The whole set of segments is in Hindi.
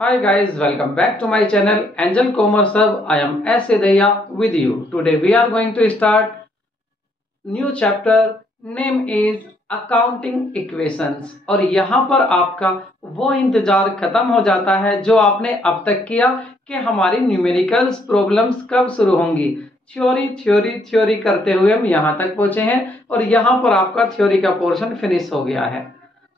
Hi guys, welcome back to my channel Angel Commerce Hub. I am S. Sidhaya with you. Today we are going to start new chapter. Name is accounting equations. और यहाँ पर आपका वो इंतजार खत्म हो जाता है जो आपने अब तक किया कि हमारी न्यूमेरिकल्स प्रॉब्लम्स कब शुरू होंगी। थ्योरी करते हुए हम यहाँ तक पहुंचे हैं और यहाँ पर आपका थ्योरी का पोर्शन फिनिश हो गया है।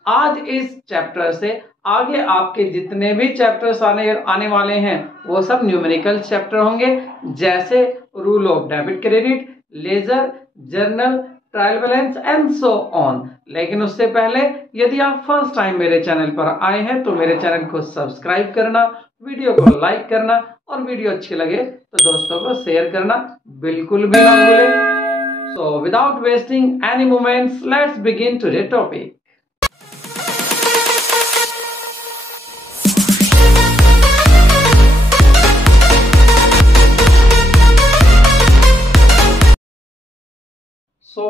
आज इस चैप्टर से आगे आपके जितने भी चैप्टर्स आने वाले हैं वो सब न्यूमेरिकल चैप्टर होंगे, जैसे rule of debit credit, ledger, journal, trial balance and so on. लेकिन उससे पहले यदि आप फर्स्ट टाइम मेरे चैनल पर आए हैं तो मेरे चैनल को सब्सक्राइब करना, वीडियो को लाइक करना और वीडियो अच्छी लगे तो दोस्तों को शेयर करना बिल्कुल भी ना भूलें। So without wasting any moments, let's begin today topic.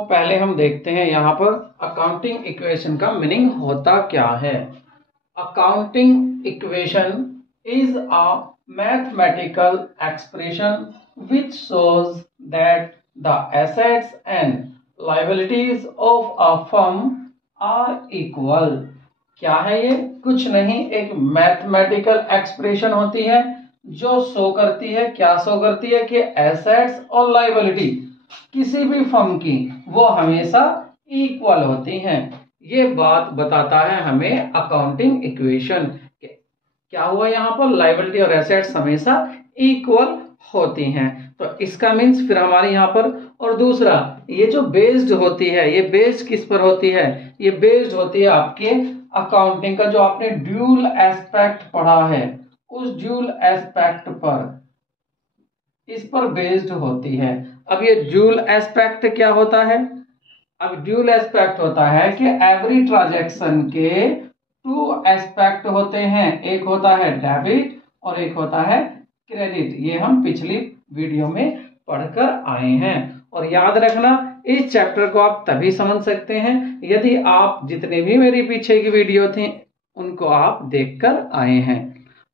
पहले हम देखते हैं यहाँ पर अकाउंटिंग इक्वेशन का मीनिंग होता क्या है। Accounting equation is a mathematical expression which shows that the assets and liabilities of a firm are equal. क्या है ये? कुछ नहीं, एक मैथमेटिकल एक्सप्रेशन होती है जो शो करती है, क्या शो करती है कि एसेट्स और लायबिलिटी किसी भी फर्म की वो हमेशा इक्वल होती हैं। ये बात बताता है हमें अकाउंटिंग इक्वेशन। क्या हुआ यहाँ पर? लायबिलिटी और एसेट्स हमेशा इक्वल होती हैं, तो इसका मीन्स फिर हमारे यहाँ पर। और दूसरा, ये जो बेस्ड होती है, ये बेस्ड किस पर होती है? ये बेस्ड होती है आपके अकाउंटिंग का जो आपने ड्यूल एस्पेक्ट पढ़ा है, उस ड्यूल एस्पेक्ट पर, इस पर बेस्ड होती है। अब ये ड्यूल एस्पेक्ट क्या होता है? अब ड्यूल एस्पेक्ट होता है कि एवरी ट्रांजैक्शन के टू एस्पेक्ट होते हैं, एक होता है डेबिट और एक होता है क्रेडिट। ये हम पिछली वीडियो में पढ़कर आए हैं। और याद रखना, इस चैप्टर को आप तभी समझ सकते हैं यदि आप जितने भी मेरी पीछे की वीडियो थी उनको आप देखकर आए हैं।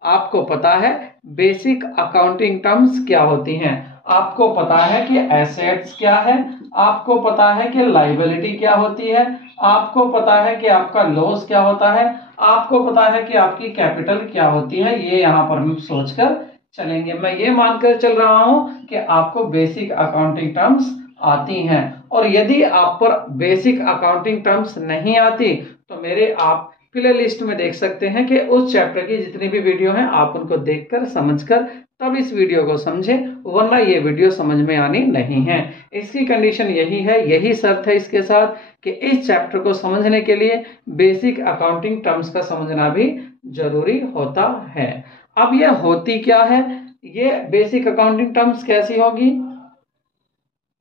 आपको पता है बेसिक अकाउंटिंग टर्म्स क्या होती हैं, आपको पता है कि एसेट्स क्या है, आपको पता है कि लायबिलिटी क्या होती है, आपको पता है कि आपका लॉस क्या होता है, आपको पता है कि आपकी कैपिटल क्या होती है। ये यहाँ पर हम सोचकर चलेंगे। मैं ये मानकर चल रहा हूं कि आपको बेसिक अकाउंटिंग टर्म्स आती हैं। और यदि आप पर बेसिक अकाउंटिंग टर्म्स नहीं आती तो मेरे आप प्ले लिस्ट में देख सकते हैं कि उस चैप्टर की जितनी भी वीडियो हैं आप उनको देखकर समझकर तब इस वीडियो को समझें, वरना ये वीडियो समझ में आनी नहीं है। इसकी कंडीशन यही है, यही शर्त है इसके साथ कि इस चैप्टर को समझने के लिए बेसिक अकाउंटिंग टर्म्स का समझना भी जरूरी होता है। अब ये होती क्या है? ये बेसिक अकाउंटिंग टर्म्स कैसी होगी?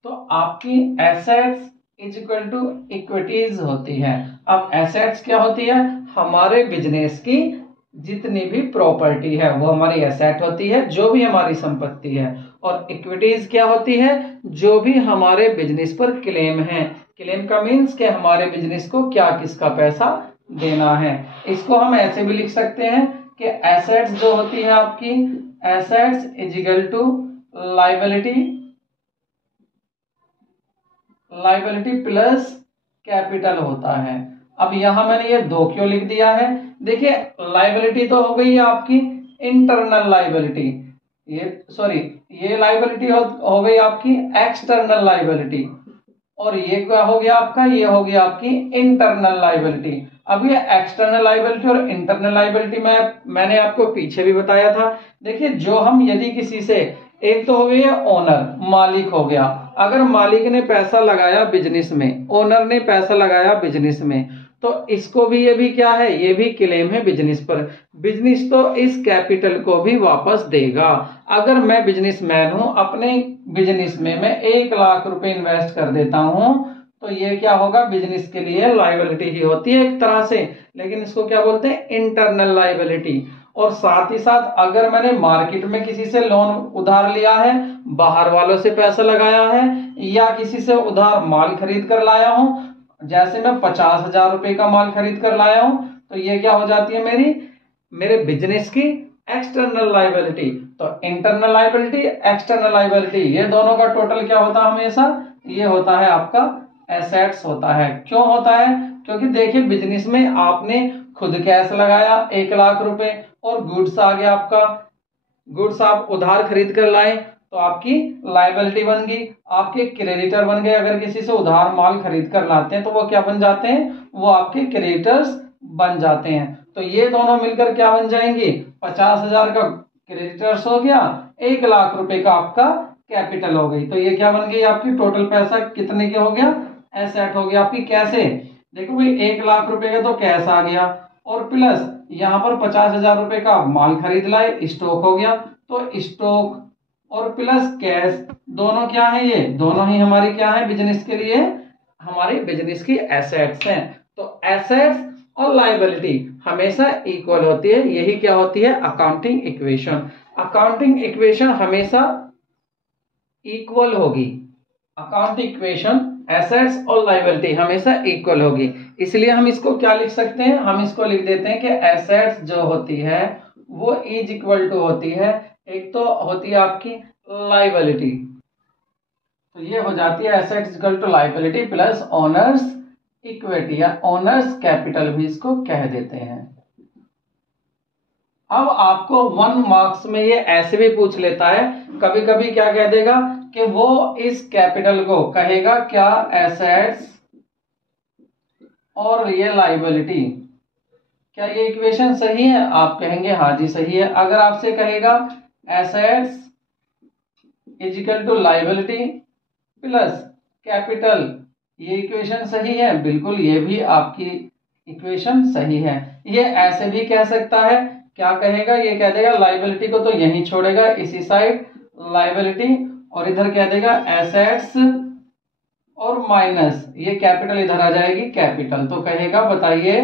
तो आपकी assets is equal to equities होती है। अब एसेट्स क्या होती है? हमारे बिजनेस की जितनी भी प्रॉपर्टी है वो हमारी एसेट होती है, जो भी हमारी संपत्ति है। और इक्विटीज क्या होती है? जो भी हमारे बिजनेस पर क्लेम है। क्लेम का मीन्स कि हमारे बिजनेस को क्या किसका पैसा देना है। इसको हम ऐसे भी लिख सकते हैं कि एसेट्स जो होती है आपकी, assets is equal to liability plus capital होता है। अब यहां मैंने ये दो क्यों लिख दिया है? देखिए, लायबिलिटी तो हो गई आपकी इंटरनल लायबिलिटी, ये लायबिलिटी हो गई आपकी एक्सटर्नल लायबिलिटी, और ये क्या हो गया आपका? ये हो गया आपकी इंटरनल लायबिलिटी। अब ये एक्सटर्नल लायबिलिटी और इंटरनल लायबिलिटी मैंने आपको पीछे भी बताया था। देखिए, जो हम यदि किसी से, एक तो हो गया ओनर, मालिक हो गया, अगर मालिक ने पैसा लगाया बिजनेस में, ओनर ने पैसा लगाया बिजनेस में, तो इसको भी, ये भी क्या है? ये भी क्लेम है बिजनेस पर। बिजनेस तो इस कैपिटल को भी वापस देगा। अगर मैं बिजनेसमैन हूं, अपने बिजनेस में मैं 1 लाख रुपए इन्वेस्ट कर देता हूं, तो ये क्या होगा? बिजनेस के लिए लायबिलिटी ही होती है एक तरह से, लेकिन इसको क्या बोलते हैं? Internal liability. और साथ ही साथ अगर मैंने मार्केट में किसी से लोन उधार लिया है, बाहर वालों से पैसा लगाया है, या किसी से उधार माल खरीद कर लाया हूं, जैसे मैं 50,000 रुपए का माल खरीद कर लाया हूं, तो ये क्या हो जाती है? मेरे बिजनेस की एक्सटर्नल लायबिलिटी। तो इंटरनल लायबिलिटी, एक्सटर्नल लायबिलिटी, ये दोनों का टोटल क्या होता है हमेशा, ये होता है आपका एसेट्स होता है। क्यों होता है, क्योंकि देखिए बिजनेस में आपने खुद कैश लगाया 1 लाख रुपए और गुड्स आ गया आपका, गुड्स आप उधार खरीद कर लाए तो आपकी लायबिलिटी बन गई। आपके क्रेडिटर बन गए, अगर किसी से उधार माल खरीद कर लाते हैं तो वो क्या बन जाते हैं, वो आपके क्रेडिटर्स बन जाते हैं। तो ये दोनों मिलकर क्या बन जाएंगे, 50,000 का क्रेडिटर्स हो गया, 1 लाख रुपए का आपका कैपिटल हो गई। तो ये क्या बन गई आपकी, टोटल पैसा कितने के हो गया, एसेट हो गया आपकी। कैसे, देखो भाई 1 लाख रुपए का तो कैश आ गया और प्लस यहाँ पर 50,000 रुपए का माल खरीद लाए, स्टॉक हो गया। तो स्टॉक और प्लस कैश दोनों क्या है, ये दोनों ही हमारी क्या है बिजनेस के लिए, हमारी बिजनेस की एसेट्स हैं। तो एसेट्स और लायबिलिटी हमेशा इक्वल होती है, यही क्या होती है अकाउंटिंग इक्वेशन। अकाउंटिंग इक्वेशन हमेशा इक्वल होगी, अकाउंटिंग इक्वेशन एसेट्स और लायबिलिटी हमेशा इक्वल होगी। इसलिए हम इसको क्या लिख सकते हैं, हम इसको लिख देते हैं कि एसेट्स जो होती है वो इज इक्वल टू होती है, एक तो होती है आपकी लायबिलिटी, तो ये हो जाती है assets equal to liability plus owners equity या ओनर्स कैपिटल भी इसको कह देते हैं। अब आपको 1 मार्क्स में ये ऐसे भी पूछ लेता है, कभी कभी क्या कह देगा कि वो इस कैपिटल को कहेगा क्या एसेट्स और ये लायबिलिटी, क्या ये इक्वेशन सही है, आप कहेंगे हाँ जी सही है। अगर आपसे कहेगा assets is equal to liability plus capital, ये इक्वेशन सही है, बिल्कुल ये भी आपकी इक्वेशन सही है। ये ऐसे भी कह सकता है, क्या कहेगा, ये कह देगा लायबिलिटी को तो यहीं छोड़ेगा इसी साइड लायबिलिटी और इधर कह देगा एसेट्स और माइनस ये कैपिटल इधर आ जाएगी कैपिटल। तो कहेगा बताइए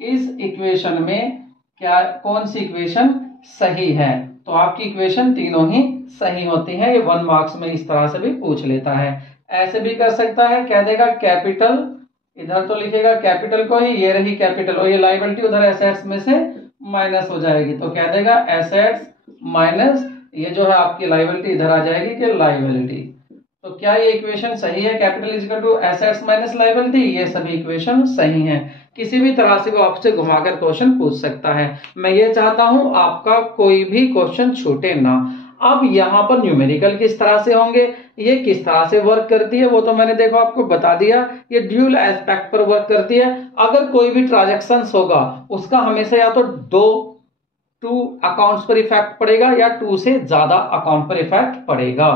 इस इक्वेशन में क्या कौन सी इक्वेशन सही है। तो आपकी इक्वेशन तीनों ही सही होती हैं। ये 1 मार्क्स में इस तरह से भी पूछ लेता है। ऐसे भी कर सकता है, कह देगा कैपिटल, इधर तो लिखेगा कैपिटल को ही, ये रही कैपिटल और ये लायबिलिटी उधर एसेट्स में से माइनस हो जाएगी, तो कह देगा एसेट्स माइनस ये जो है आपकी लायबिलिटी इधर आ जाएगी कि लायबिलिटी। तो क्या ये इक्वेशन सही है, capital is equal to assets minus liability, ये सभी इक्वेशन सही हैं। किसी भी तरह से वो आपसे घुमाकर क्वेश्चन पूछ सकता है। मैं ये चाहता हूं आपका कोई भी क्वेश्चन छूटे ना। अब यहाँ पर न्यूमेरिकल किस तरह से होंगे, ये किस तरह से वर्क करती है वो तो मैंने देखो आपको बता दिया, ये ड्यूल एस्पेक्ट पर वर्क करती है। अगर कोई भी ट्रांजैक्शन होगा उसका हमेशा या तो टू अकाउंट्स पर इफेक्ट पड़ेगा या 2 से ज्यादा अकाउंट पर इफेक्ट पड़ेगा।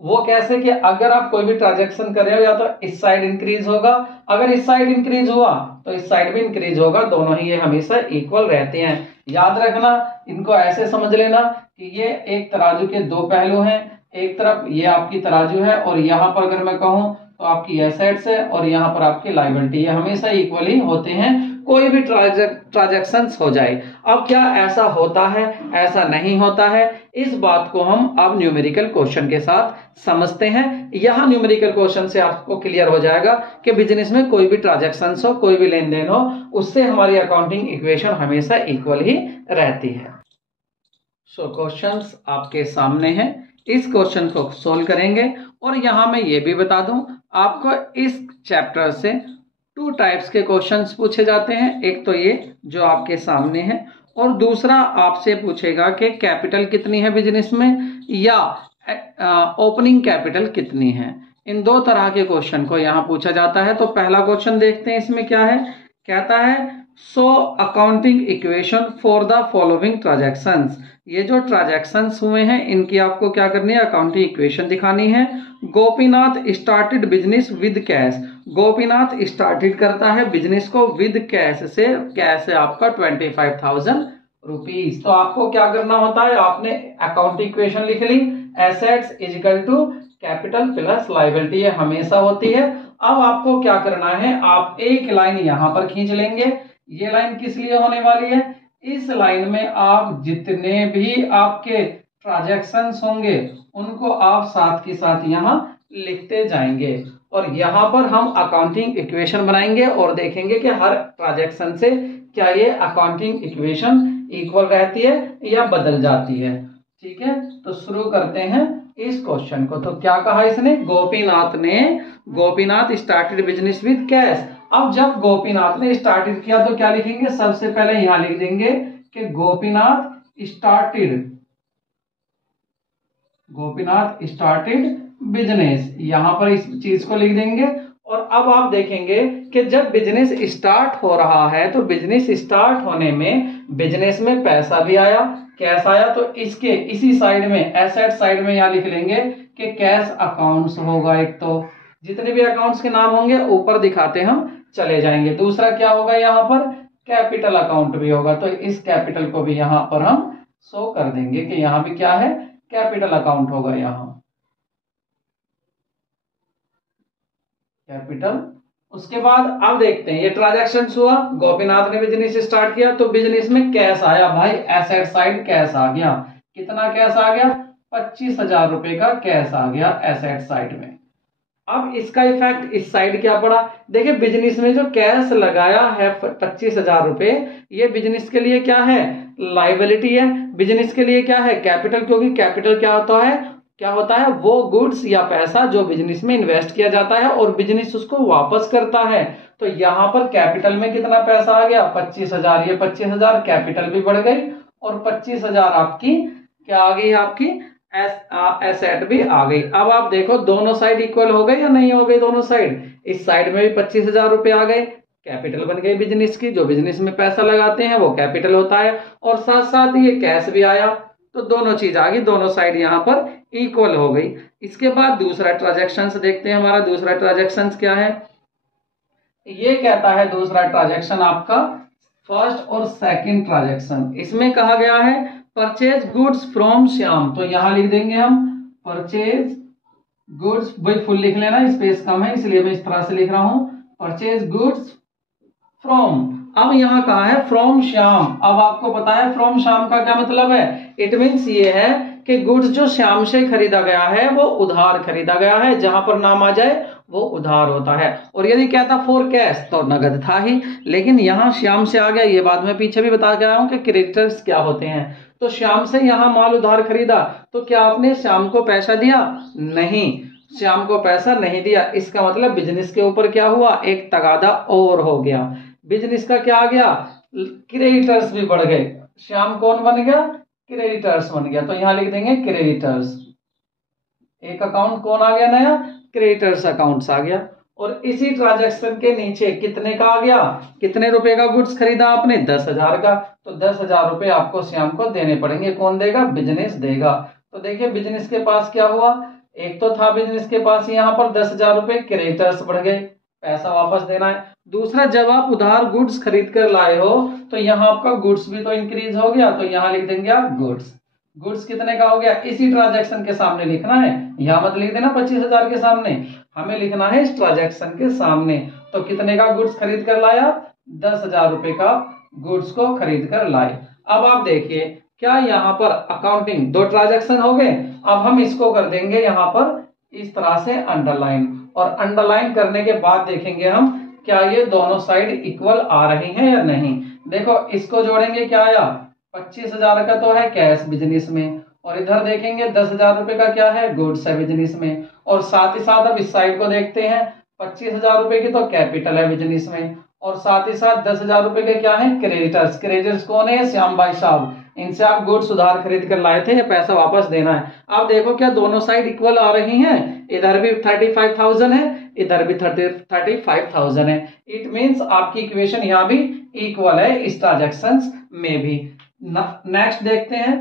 वो कैसे कि अगर आप कोई भी ट्रांजैक्शन कर रहे हो या तो इस साइड इंक्रीज होगा, अगर इस साइड इंक्रीज हुआ तो इस साइड भी इंक्रीज होगा, दोनों ही ये हमेशा इक्वल रहते हैं। याद रखना, इनको ऐसे समझ लेना कि ये एक तराजू के 2 पहलू हैं, एक तरफ ये आपकी तराजू है और यहाँ पर अगर मैं कहूँ तो आपकी एसेट्स है और यहाँ पर आपकी लायबिलिटी है, हमेशा इक्वली होते हैं कोई भी ट्रांजैक्शंस हो जाए। अब क्या ऐसा होता है, ऐसा नहीं होता है, इस बात को हम अब न्यूमेरिकल क्वेश्चन के साथ समझते हैं। यहाँ न्यूमेरिकल क्वेश्चन से आपको क्लियर हो जाएगा कि बिजनेस में कोई भी ट्रांजैक्शंस हो, कोई भी लेन देन हो, उससे हमारी अकाउंटिंग इक्वेशन हमेशा इक्वल ही रहती है। सो क्वेश्चंस आपके सामने हैं, इस क्वेश्चन को सोल्व करेंगे। और यहाँ मैं ये भी बता दूं आपको इस चैप्टर से 2 टाइप्स के क्वेश्चंस पूछे जाते हैं। एक तो ये जो आपके सामने है और दूसरा आपसे पूछेगा कि कैपिटल कितनी है बिजनेस में या ओपनिंग कैपिटल कितनी है। इन 2 तरह के क्वेश्चन को यहाँ पूछा जाता है। तो पहला क्वेश्चन देखते हैं, इसमें क्या है, कहता है so accounting equation for the following transactions. ये जो ट्रांजैक्शंस हुए हैं इनकी आपको क्या करनी है, अकाउंटिंग इक्वेशन दिखानी है। Gopinath started business with cash, Gopinath started करता है बिजनेस को विद कैश से, कैश है आपका 25,000 रुपीज। तो आपको क्या करना होता है, आपने अकाउंटिंग इक्वेशन लिख ली, assets is equal to capital plus liability, ये हमेशा होती है। अब आपको क्या करना है, आप एक लाइन यहां पर खींच लेंगे। ये लाइन किस लिए होने वाली है, इस लाइन में आप जितने भी आपके ट्रांजैक्शंस होंगे उनको आप साथ के साथ यहाँ लिखते जाएंगे और यहाँ पर हम अकाउंटिंग इक्वेशन बनाएंगे और देखेंगे कि हर ट्रांजैक्शन से क्या ये अकाउंटिंग इक्वेशन इक्वल रहती है या बदल जाती है। ठीक है, तो शुरू करते हैं इस क्वेश्चन को। तो क्या कहा इसने, Gopinath started business with cash. अब जब गोपीनाथ ने स्टार्टेड किया तो क्या लिखेंगे, सबसे पहले यहां लिख देंगे कि गोपीनाथ स्टार्टेड बिजनेस, यहां पर इस चीज को लिख देंगे। और अब आप देखेंगे कि जब बिजनेस स्टार्ट हो रहा है तो बिजनेस स्टार्ट होने में बिजनेस में पैसा भी आया, कैश आया, तो इसके इसी साइड में एसेट साइड में यहां लिख लेंगे कि कैश अकाउंट्स होगा। एक तो जितने भी अकाउंट्स के नाम होंगे ऊपर दिखाते हम चले जाएंगे। दूसरा क्या होगा, यहाँ पर कैपिटल अकाउंट भी होगा, तो इस कैपिटल को भी यहां पर हम शो कर देंगे कि यहां भी क्या है, कैपिटल अकाउंट होगा यहां कैपिटल। उसके बाद अब देखते हैं ये ट्रांजैक्शन हुआ, गोपीनाथ ने बिजनेस स्टार्ट किया तो बिजनेस में कैश आया भाई, एसेट साइड कैश आ गया। कितना कैश आ गया, 25,000 रुपए का कैश आ गया एसेट साइड में। अब इसका इफेक्ट इस साइड क्या पड़ा, देखिए बिजनेस में जो कैश लगाया है 25,000 रुपए, ये बिजनेस के लिए क्या है, लाइबिलिटी है। बिजनेस के लिए क्या है, कैपिटल, क्योंकि कैपिटल क्या होता है वो गुड्स या पैसा जो बिजनेस में इन्वेस्ट किया जाता है और बिजनेस उसको वापस करता है। तो यहां पर कैपिटल में कितना पैसा आ गया, 25,000, ये 25,000 कैपिटल भी बढ़ गई और 25,000 आपकी क्या आ गई, आपकी एसेट भी आ गई। अब आप देखो दोनों साइड इक्वल हो गए या नहीं हो गए, दोनों साइड, इस साइड में भी 25,000 रुपए आ गए, कैपिटल बन गई बिजनेस की, जो बिजनेस में पैसा लगाते हैं वो कैपिटल होता है, और साथ साथ ये कैश भी आया, तो दोनों चीज आ गई, दोनों साइड यहां पर इक्वल हो गई। इसके बाद दूसरा ट्रांजैक्शन देखते हैं, हमारा दूसरा ट्रांजैक्शन क्या है, ये कहता है दूसरा ट्रांजैक्शन आपका फर्स्ट और सेकंड ट्रांजैक्शन। इसमें कहा गया है परचेज गुड्स फ्रॉम श्याम, तो यहां लिख देंगे हम परचेज गुड्स, भाई फुल लिख लेना, स्पेस कम है इसलिए मैं इस तरह से लिख रहा हूं, परचेज गुड्स फ्रॉम। अब यहां कहा है फ्रॉम श्याम। अब आपको पता है फ्रॉम श्याम का क्या मतलब है, इट मीन्स ये है कि गुड्स जो श्याम से खरीदा गया है वो उधार खरीदा गया है, जहां पर नाम आ जाए वो उधार होता है। और यदि कहता फॉर कैश तो नगद था ही, लेकिन यहां श्याम से आ गया, ये बात मैं पीछे भी बता गया हूं कि क्रेडिटर्स क्या होते हैं। तो श्याम से यहां माल उधार खरीदा, तो क्या आपने श्याम को पैसा दिया, नहीं, श्याम को पैसा नहीं दिया। इसका मतलब बिजनेस के ऊपर क्या हुआ, एक तगादा और हो गया, बिजनेस का क्या आ गया, क्रेडिटर्स भी बढ़ गए। श्याम कौन बन गया, क्रेडिटर्स बन गया, तो यहां लिख देंगे क्रेडिटर्स। एक अकाउंट कौन आ गया नया, क्रेडिटर्स अकाउंट्स आ गया। और इसी ट्रांजैक्शन के नीचे कितने का आ गया, कितने रुपए का गुड्स खरीदा आपने, 10,000 का, तो 10,000 रुपए आपको श्याम को देने पड़ेंगे। कौन देगा, बिजनेस देगा। तो देखिए बिजनेस के पास क्या हुआ, एक तो था बिजनेस के पास यहाँ पर 10,000 रुपए, क्रेडिटर्स बढ़ गए, पैसा वापस देना है। दूसरा, जब आप उधार गुड्स खरीद कर लाए हो तो यहाँ आपका गुड्स भी तो इंक्रीज हो गया, तो यहाँ लिख देंगे आप गुड्स। गुड्स कितने का हो गया, इसी ट्रांजैक्शन के सामने लिखना है, यहाँ मत लिख देना 25,000 के सामने, हमें लिखना है इस ट्रांजैक्शन के सामने। तो कितने का गुड्स खरीद कर लाया, 10,000 रुपए का गुड्स को खरीद कर लाए। अब आप देखिए क्या यहाँ पर अकाउंटिंग, दो ट्रांजैक्शन हो गए। अब हम इसको कर देंगे यहाँ पर इस तरह से अंडरलाइन, और अंडरलाइन करने के बाद देखेंगे हम क्या ये दोनों साइड इक्वल आ रही हैं या नहीं। देखो इसको जोड़ेंगे, क्या आया, 25,000 का तो है कैश बिजनेस में, और इधर देखेंगे 10,000 रुपए का क्या है, गुड्स है बिजनेस में। और साथ ही साथ अब इस साइड को देखते हैं, 25,000 रुपए की तो कैपिटल है बिजनेस में, और साथ ही साथ 10,000 रुपए के क्या है, क्रेडिटर्स। क्रेडिटर्स कौन है, श्याम भाई साहब, इनसे आप गुड्स उधार खरीद कर लाए थे, ये पैसा वापस देना है। अब देखो क्या दोनों साइड इक्वल आ रही हैं, इधर भी 35,000 है, इधर भी 35,000 है। इट मींस आपकी इक्वेशन यहाँ भी इक्वल है इस ट्रांजैक्शन में भी। नेक्स्ट देखते हैं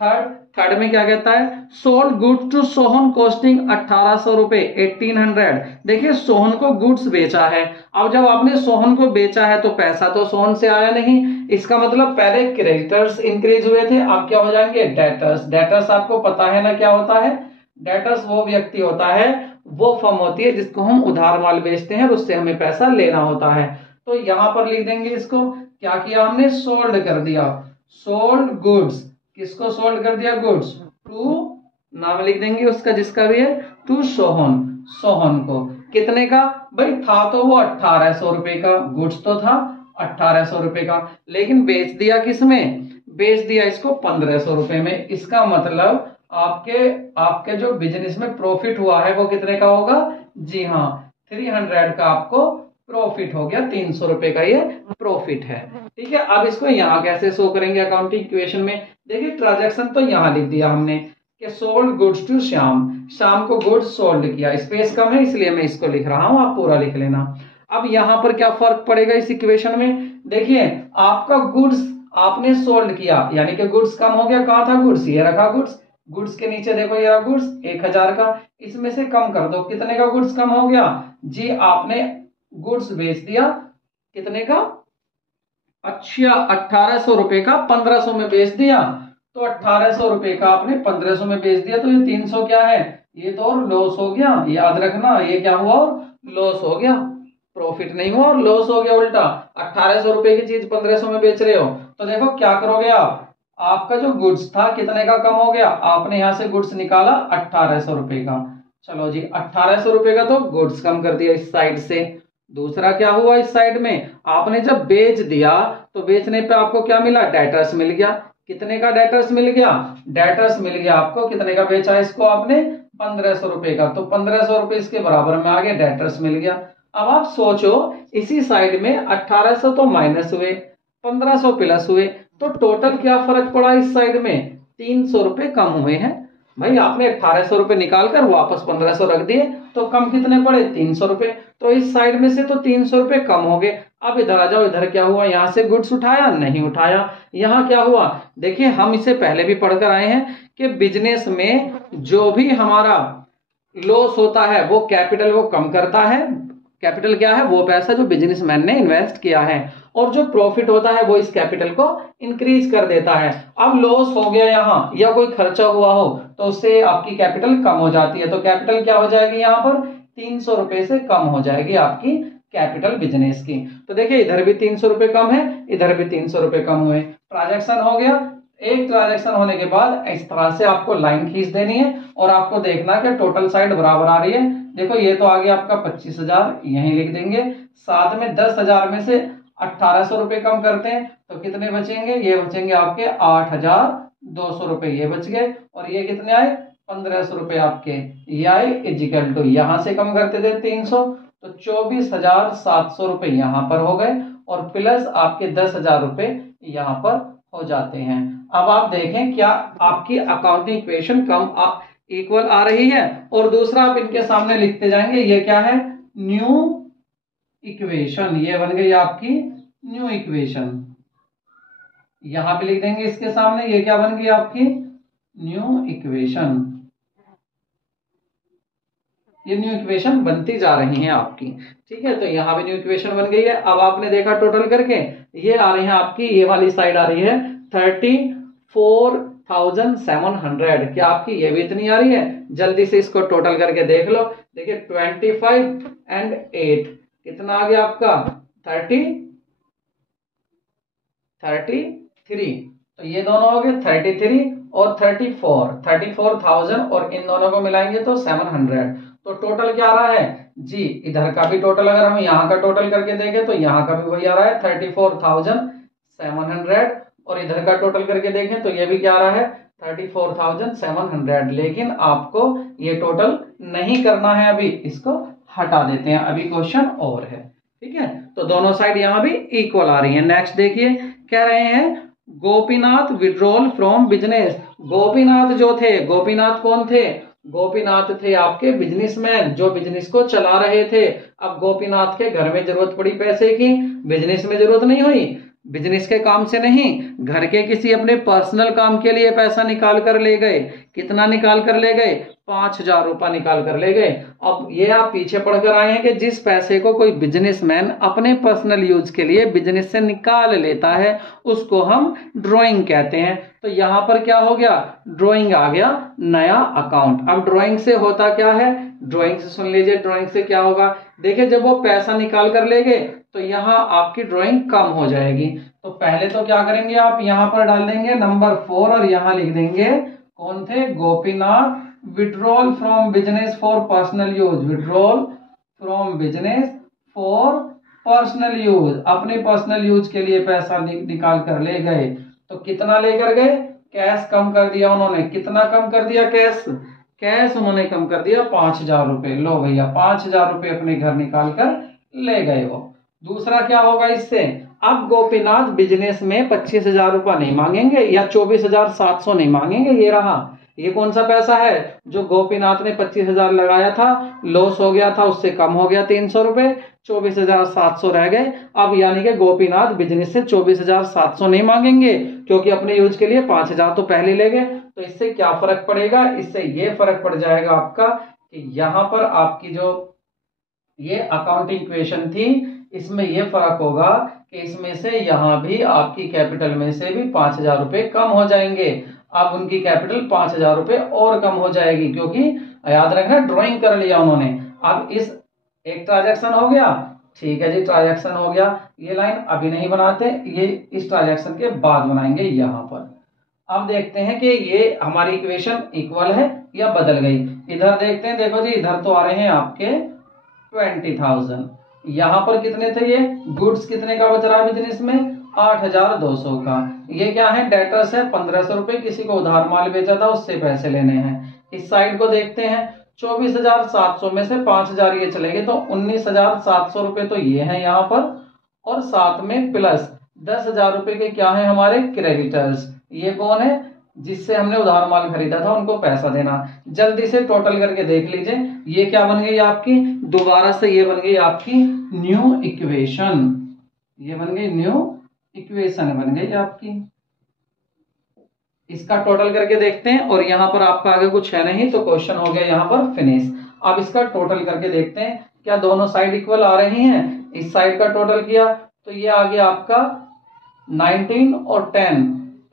थर्ड में क्या कहता है, sold goods to Sohan costing 1,800 रुपए, 1,800। देखिए सोहन को गुड्स बेचा है, अब जब आपने सोहन को बेचा है तो पैसा तो सोहन से आया नहीं, इसका मतलब पहले क्रेडिटर्स इंक्रीज हुए थे, अब क्या हो जाएंगे, डेटर्स। डेटर्स आपको पता है ना क्या होता है, डेटर्स वो व्यक्ति होता है, वो फर्म होती है जिसको हम उधार माल बेचते हैं और उससे हमें पैसा लेना होता है। तो यहां पर लिख देंगे इसको, क्या किया हमने, सोल्ड कर दिया, सोल्ड गुड्स। किसको सोल्ड कर दिया, गुड्स टू, नाम लिख देंगे उसका जिसका भी है, टू सोहन, सोहन को। कितने का, भाई था तो वो 1,800 रुपए का, गुड्स तो था 1,800 रुपए का, लेकिन बेच दिया किसमें, बेच दिया इसको 1500 रुपए में। इसका मतलब आपके आपके जो बिजनेस में प्रॉफिट हुआ है वो कितने का होगा? जी हाँ, 300 का आपको प्रॉफिट हो गया, 300 रुपए का ये प्रॉफिट है। ठीक है, अब इसको यहाँ कैसे शो करेंगे अकाउंटिंग इक्वेशन में? देखिए ट्रांजैक्शन तो यहाँ लिख दिया हमने कि सोल्ड गुड्स टू श्याम, शाम को गुड्स सोल्ड किया। स्पेस कम है इसलिए मैं इसको लिख रहा हूं, आप पूरा लिख लेना। अब यहां पर क्या फर्क पड़ेगा इस इक्वेशन में? देखिए आपका गुड्स आपने सोल्ड किया यानी कि गुड्स कम हो गया। कहां था गुड्स? ये रखा गुड्स। गुड्स के नीचे देखो ये रहा गुड्स 1000 का, इसमें से कम कर दो। कितने का गुड्स कम हो गया? जी आपने गुड्स बेच दिया कितने का? अच्छा 1800 रुपए का 1500 में बेच दिया। तो 1800 रुपए का आपने 1500 में बेच दिया, तो ये 300 क्या है? ये तो और लॉस हो गया, याद रखना। ये क्या हुआ? और लॉस हो गया, प्रॉफिट नहीं हुआ और लॉस हो गया उल्टा। 1800 रुपए की चीज 1500 में बेच रहे हो तो देखो क्या करोगे आप? आपका जो गुड्स था कितने का कम हो गया? आपने यहां से गुड्स निकाला 1800 रुपए का। चलो जी 1800 रुपए का तो गुड्स कम कर दिया इस साइड से। दूसरा क्या हुआ इस साइड में? आपने जब बेच दिया तो बेचने पे आपको क्या मिला? डेटर्स मिल गया। कितने का डेटर्स मिल गया? डेटर्स मिल गया आपको। कितने का बेचा इसको आपने? 1500 रुपए का। तो 1500 रुपए इसके बराबर में आ गए, डेटर्स मिल गया। अब आप सोचो इसी साइड में 1800 तो माइनस हुए, 1500 प्लस हुए, तो टोटल क्या फर्क पड़ा इस साइड में? 300 रुपए कम हुए हैं। भाई आपने 1800 रुपए निकाल कर वापस 1500 रख दिए तो कम कितने पड़े? 300 रुपए। तो इस साइड में से तो 300 रुपए कम हो गए। अब इधर आ जाओ, इधर क्या हुआ? यहां से गुड्स उठाया? नहीं उठाया। यहां क्या हुआ? देखिए हम इसे पहले भी पढ़कर आए हैं कि बिजनेस में जो भी हमारा लॉस होता है वो कैपिटल वो कम करता है। कैपिटल क्या है? वो पैसा जो बिजनेसमैन ने इन्वेस्ट किया है। और जो प्रॉफिट होता है वो इस कैपिटल को इंक्रीज कर देता है। अब लॉस हो गया यहां या कोई खर्चा हुआ हो तो उससे आपकी कैपिटल कम हो जाती है। तो कैपिटल क्या हो जाएगी? यहां पर 300 रुपए से कम हो जाएगी आपकी कैपिटल बिजनेस की। तो देखिए इधर भी 300 रुपए कम है, इधर भी 300 रुपए कम हुए। ट्रांजैक्शन हो गया। एक ट्रांजैक्शन होने के बाद इस तरह से आपको लाइन खींच देनी है और आपको देखना है कि टोटल साइड बराबर आ रही है। देखो ये तो आ गया आपका 25,000, यहीं लिख देंगे। साथ में 10,000 में से 1800 रुपए कम करते हैं तो कितने बचेंगे? ये बचेंगे आपके 8,200 रुपए, ये बच गए। और ये कितने आए? 1500 रुपए आपके ये आए। इजिकल टू यहां से कम करते थे 300 तो 24,700 रुपए यहां पर हो गए और प्लस आपके 10,000 रुपए यहां पर हो जाते हैं। अब आप देखें क्या आपकी अकाउंटिंग इक्वेशन कम इक्वल आ रही है। और दूसरा आप इनके सामने लिखते जाएंगे, ये क्या है? New equation. ये बन गई आपकी न्यू इक्वेशन। यहां पे लिख देंगे इसके सामने, ये क्या बन गई आपकी? New equation. ये न्यू इक्वेशन बनती जा रही है आपकी। ठीक है, तो यहां भी न्यू इक्वेशन बन गई है। अब आपने देखा टोटल करके ये आ रही है आपकी, ये वाली साइड आ रही है 34,700। क्या आपकी ये भी इतनी आ रही है? जल्दी से इसको टोटल करके देख लो। देखिए 25 एंड 8 कितना आ गया आपका? 33। तो ये दोनों हो गए 33 और 34,000 और इन दोनों को मिलाएंगे तो 700। तो टोटल क्या आ रहा है जी? इधर का भी टोटल अगर हम यहाँ का टोटल करके देखें तो यहाँ का भी वही आ रहा है 34,700 और इधर का टोटल करके देखें तो ये भी क्या आ रहा है? 34,700। लेकिन आपको ये टोटल नहीं करना है, अभी इसको हटा देते हैं, अभी क्वेश्चन और है। ठीक है, तो दोनों साइड यहां भी इक्वल आ रही है। नेक्स्ट देखिए कह रहे हैं Gopinath withdrawal from business. Gopinath जो थे, गोपीनाथ कौन थे? गोपीनाथ थे आपके बिजनेसमैन जो बिजनेस को चला रहे थे। अब गोपीनाथ के घर में जरूरत पड़ी पैसे की, बिजनेस में जरूरत नहीं हुई, बिजनेस के काम से नहीं, घर के किसी अपने पर्सनल काम के लिए पैसा निकाल कर ले गए। कितना निकाल कर ले गए? 5,000 रुपया निकाल कर ले गए। अब ये आप पीछे पढ़कर आए हैं कि जिस पैसे को कोई बिजनेसमैन अपने पर्सनल यूज के लिए बिजनेस से निकाल लेता है उसको हम ड्राइंग कहते हैं। तो यहां पर क्या हो गया? ड्राइंग आ गया, नया अकाउंट। अब ड्राइंग से होता क्या है? ड्राइंग से सुन लीजिए, ड्राइंग से क्या होगा? देखिए जब वो पैसा निकाल कर ले गए तो यहाँ आपकी ड्राइंग कम हो जाएगी। तो पहले तो क्या करेंगे आप? यहाँ पर डाल देंगे नंबर 4 और यहाँ लिख देंगे कौन थे? Gopinath withdrawal from business for personal use. Withdrawal from business for personal use, अपने पर्सनल यूज के लिए पैसा निकाल कर ले गए। तो कितना लेकर गए, कैश कम कर दिया उन्होंने, कितना कम कर दिया कैश, कैश उन्होंने कम कर दिया 5,000 रुपए। लो भैया 5,000 रुपए अपने घर निकाल कर ले गए वो। दूसरा क्या होगा इससे, अब गोपीनाथ बिजनेस में 25,000 रुपया नहीं मांगेंगे या 24,700 नहीं मांगेंगे। ये रहा, ये कौन सा पैसा है, जो गोपीनाथ ने 25,000 लगाया था, लॉस हो गया था, उससे कम हो गया 300 रुपए, 24,700 रह गए। अब यानी कि गोपीनाथ बिजनेस से 24,700 नहीं मांगेंगे, क्योंकि अपने यूज के लिए 5,000 तो पहले ले गए। तो इससे क्या फर्क पड़ेगा, इससे ये फर्क पड़ जाएगा आपका कि यहां पर आपकी जो ये अकाउंटिंग इक्वेशन थी, इसमें ये फर्क होगा कि इसमें से यहां भी आपकी कैपिटल में से भी 5,000 रुपए कम हो जाएंगे। अब उनकी कैपिटल 5,000 रुपए और कम हो जाएगी, क्योंकि याद रखना ड्राइंग कर लिया उन्होंने। अब इस एक ट्रांजैक्शन हो गया, ठीक है जी, ट्रांजैक्शन हो गया। ये लाइन अभी नहीं बनाते, ये इस ट्रांजैक्शन के बाद बनाएंगे यहां पर। अब देखते हैं कि ये हमारी इक्वेशन इक्वल है या बदल गई। इधर देखते हैं, देखो जी इधर तो आ रहे हैं आपके 20,000, यहां पर कितने थे ये, गुड्स कितने का बच रहा है बिजनेस में, 8,200 का। ये क्या है, डेटर्स है 1,500 रुपए, किसी को उधार माल बेचा था उससे पैसे लेने हैं। इस साइड को देखते हैं, 24,700 में से 5,000 ये चले गए, तो 19,700 रुपए तो ये है यहाँ पर, और साथ में प्लस 10,000 रुपए के क्या है हमारे क्रेडिटर्स। ये कौन है, जिससे हमने उधार माल खरीदा था उनको पैसा देना। जल्दी से टोटल करके देख लीजिए, ये क्या बन गई आपकी, दोबारा से ये बन गई आपकी न्यू इक्वेशन, ये बन गई न्यू इक्वेशन बन गई आपकी। इसका टोटल करके देखते हैं, और यहां पर आपका आगे कुछ है नहीं, तो क्वेश्चन हो गया यहां पर फिनिश। अब इसका टोटल करके देखते हैं, क्या दोनों साइड इक्वल आ रही हैं। इस साइड का टोटल किया तो ये आ गया आपका 19 और 10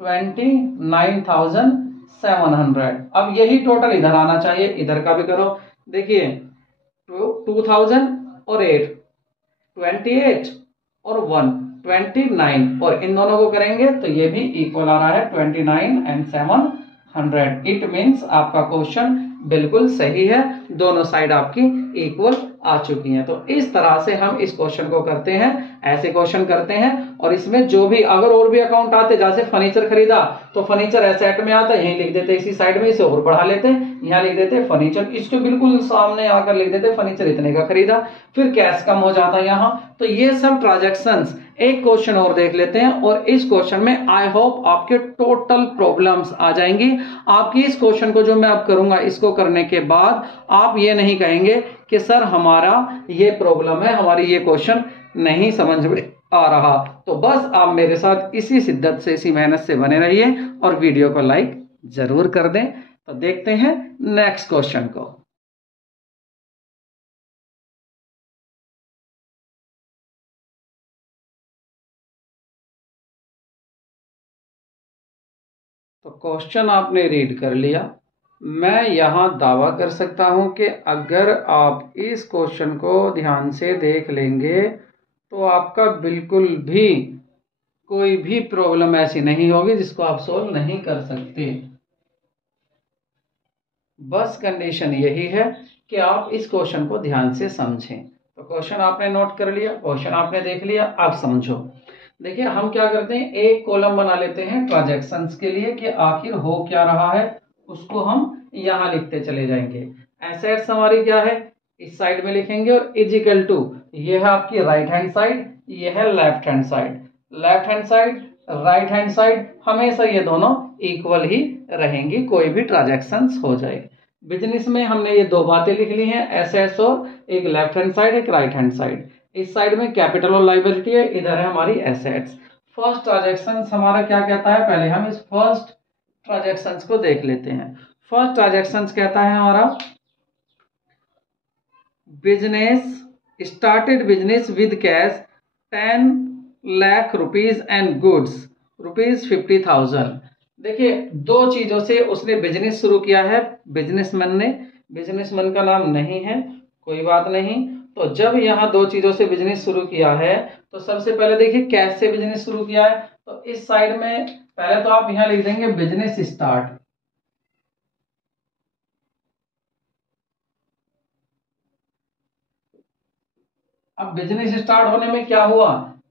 29,700। अब यही टोटल इधर आना चाहिए, इधर का भी करो। देखिए 2,000 और 8 28 और 1 29, और इन दोनों को करेंगे तो ये भी इक्वल आ रहा है 29 and 700। इट मीन्स आपका क्वेश्चन बिल्कुल सही है, दोनों साइड आपकी इक्वल आ चुकी हैं। तो इस तरह से हम इस क्वेश्चन को करते हैं, ऐसे क्वेश्चन करते हैं। और इसमें जो भी अगर और भी अकाउंट आते, जैसे फर्नीचर खरीदा तो फर्नीचर एसेट में आता, यहीं लिख देते, इसी साइड में इसे और बढ़ा लेते, यहाँ लिख देते फर्नीचर, इसके बिल्कुल सामने आकर लिख देते फर्नीचर इतने का खरीदा, फिर कैश कम हो जाता यहाँ। तो ये सब ट्रांजैक्शंस, एक क्वेश्चन और देख लेते हैं, और इस क्वेश्चन में आई होप आपके टोटल प्रॉब्लम्स आ जाएंगी। आपकी इस क्वेश्चन को जो मैं अब करूंगा, इसको करने के बाद आप ये नहीं कहेंगे कि सर हमारा ये प्रॉब्लम है, हमारी ये क्वेश्चन नहीं समझ में आ रहा। तो बस आप मेरे साथ इसी शिद्दत से, इसी मेहनत से बने रहिए, और वीडियो को लाइक जरूर कर दें। तो देखते हैं नेक्स्ट क्वेश्चन को। तो क्वेश्चन आपने रीड कर लिया। मैं यहां दावा कर सकता हूं कि अगर आप इस क्वेश्चन को ध्यान से देख लेंगे तो आपका बिल्कुल भी कोई भी प्रॉब्लम ऐसी नहीं होगी जिसको आप सोल्व नहीं कर सकते। बस कंडीशन यही है कि आप इस क्वेश्चन को ध्यान से समझें। तो क्वेश्चन आपने नोट कर लिया, क्वेश्चन आपने देख लिया, अब समझो। देखिए हम क्या करते हैं, एक कॉलम बना लेते हैं ट्रांजैक्शंस के लिए कि आखिर हो क्या रहा है, उसको हम यहां लिखते चले जाएंगे। एसेट्स हमारी क्या है, इस साइड में लिखेंगे, और इजिकल टू ये है आपकी राइट हैंड साइड, ये है left hand side. Left hand side, right hand side, हमेशा ये दोनों इक्वल ही रहेंगी, कोई भी ट्रांजैक्शंस हो जाए। बिजनेस में हमने ये दो बातें लिख ली हैं, एसेट्स, और एक लेफ्ट हैंड साइड एक राइट हैंड साइड। इस साइड में कैपिटल और लायबिलिटी है, इधर है हमारी एसेट्स। फर्स्ट ट्रांजैक्शन हमारा क्या कहता है, पहले हम इस फर्स्ट ट्रांजैक्शन को देख लेते हैं। फर्स्ट ट्रांजैक्शन कहता है हमारा, business started business with cash 10 lakh rupees and goods ₹50,000। देखिए दो चीजों से उसने बिजनेस शुरू किया है, बिजनेसमैन ने, बिजनेसमैन का नाम नहीं है, कोई बात नहीं। तो जब यहाँ दो चीजों से बिजनेस शुरू किया है, तो सबसे पहले देखिए कैश से बिजनेस शुरू किया है, तो इस साइड में पहले तो आप यहाँ लिख देंगे बिजनेस स्टार्ट। अब बिजनेस स्टार्ट होने में क्या हुआ,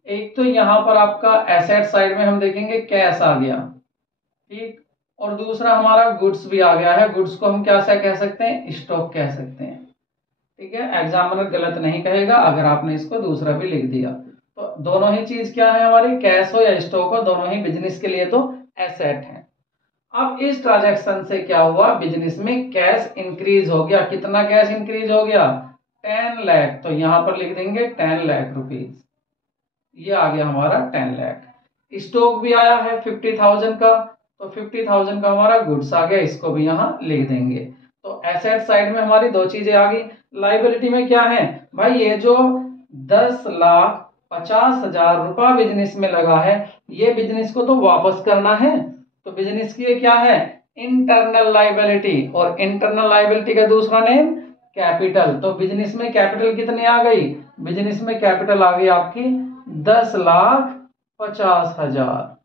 एक तो यहाँ पर आपका एसेट साइड में हम देखेंगे कैश आ गया, ठीक, और दूसरा हमारा गुड्स भी आ गया है। गुड्स को हम क्या से कह सकते हैं, स्टॉक कह सकते हैं, ठीक है। एग्जामिनर गलत नहीं कहेगा अगर आपने इसको दूसरा भी लिख दिया। तो दोनों ही चीज क्या है हमारी, कैश हो या स्टॉक हो, दोनों ही बिजनेस के लिए तो एसेट है। अब इस ट्रांजैक्शन से क्या हुआ, बिजनेस में कैश इंक्रीज हो गया। कितना कैश इंक्रीज हो गया, 10 लाख। तो यहां पर लिख देंगे 10 लाख रुपीज, ये आ गया हमारा 10 लाख। स्टॉक भी आया है 50,000 का, तो 50,000 का हमारा गुड्स आ गया, इसको भी यहाँ लिख देंगे। तो एसेट साइड में हमारी दो चीजें आ गई। लाइबिलिटी में क्या है भाई, ये जो 10,50,000 रुपया बिजनेस में लगा है, ये बिजनेस को तो वापस करना है। तो बिजनेस की ये क्या है, इंटरनल लाइबिलिटी, और इंटरनल लाइबिलिटी का दूसरा नेम कैपिटल। तो बिजनेस में कैपिटल कितनी आ गई, बिजनेस में कैपिटल आ गई आपकी 10,50,000।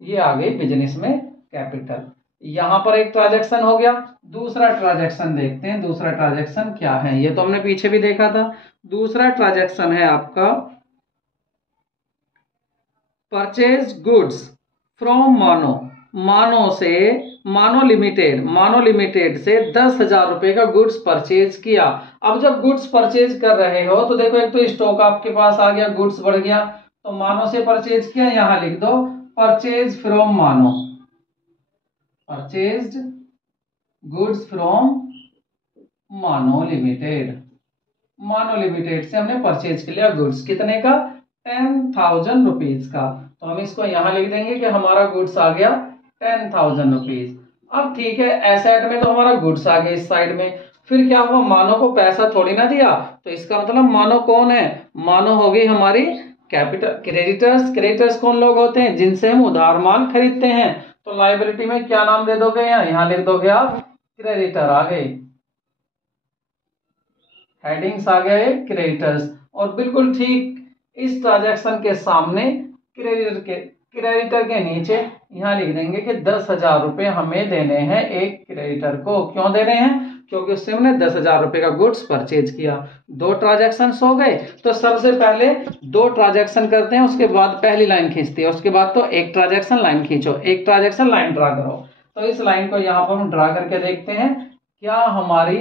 ये आ गई बिजनेस में कैपिटल। यहां पर एक ट्रांजैक्शन हो गया। दूसरा ट्रांजैक्शन देखते हैं, दूसरा ट्रांजैक्शन क्या है, ये तो हमने पीछे भी देखा था। दूसरा ट्रांजैक्शन है आपका परचेज गुड्स फ्रॉम मानो। मानो लिमिटेड से 10,000 रुपए का गुड्स परचेज किया। अब जब गुड्स परचेज कर रहे हो तो देखो, एक तो स्टॉक आपके पास आ गया, गुड्स बढ़ गया, तो मानो से परचेज किया, यहां लिख दो परचेज फ्रॉम मानो, परचेज्ड गुड्स फ्रॉम मानो लिमिटेड। मानो लिमिटेड से हमने परचेज कर लिया गुड्स, कितने का, 10,000 रुपीज का। तो हम इसको यहां लिख देंगे कि हमारा गुड्स आ गया 10,000 रुपीज। अब ठीक है, एसेट में तो हमारा गुड्स आ गया इस साइड में। फिर क्या हुआ, मानो को पैसा थोड़ी ना दिया, तो इसका मतलब मानो कौन है, मानो हो गई हमारी कैपिटल। क्रेडिटर्स, क्रेडिटर्स कौन लोग होते हैं, जिनसे हम उधार माल खरीदते हैं। तो लाइबिलिटी में क्या नाम दे दोगे, यहाँ लिख दोगे आप क्रेडिटर, आ गए हेडिंग्स आ गए क्रेडिटर्स। और बिल्कुल ठीक इस ट्रांजैक्शन के सामने क्रेडिटर के नीचे यहां लिख देंगे कि 10,000 रुपए हमें देने हैं एक क्रेडिटर को। क्यों दे रहे हैं, क्योंकि उससे हमने 10,000 रुपए का गुड्स परचेज किया। दो ट्रांजैक्शन हो गए। तो सबसे पहले दो ट्रांजैक्शन करते हैं, उसके बाद पहली लाइन खींचते हैं, उसके बाद तो एक ट्रांजैक्शन लाइन खींचो, एक ट्रांजैक्शन लाइन ड्रा करो। तो इस लाइन को यहाँ पर हम ड्रा करके देखते हैं क्या हमारी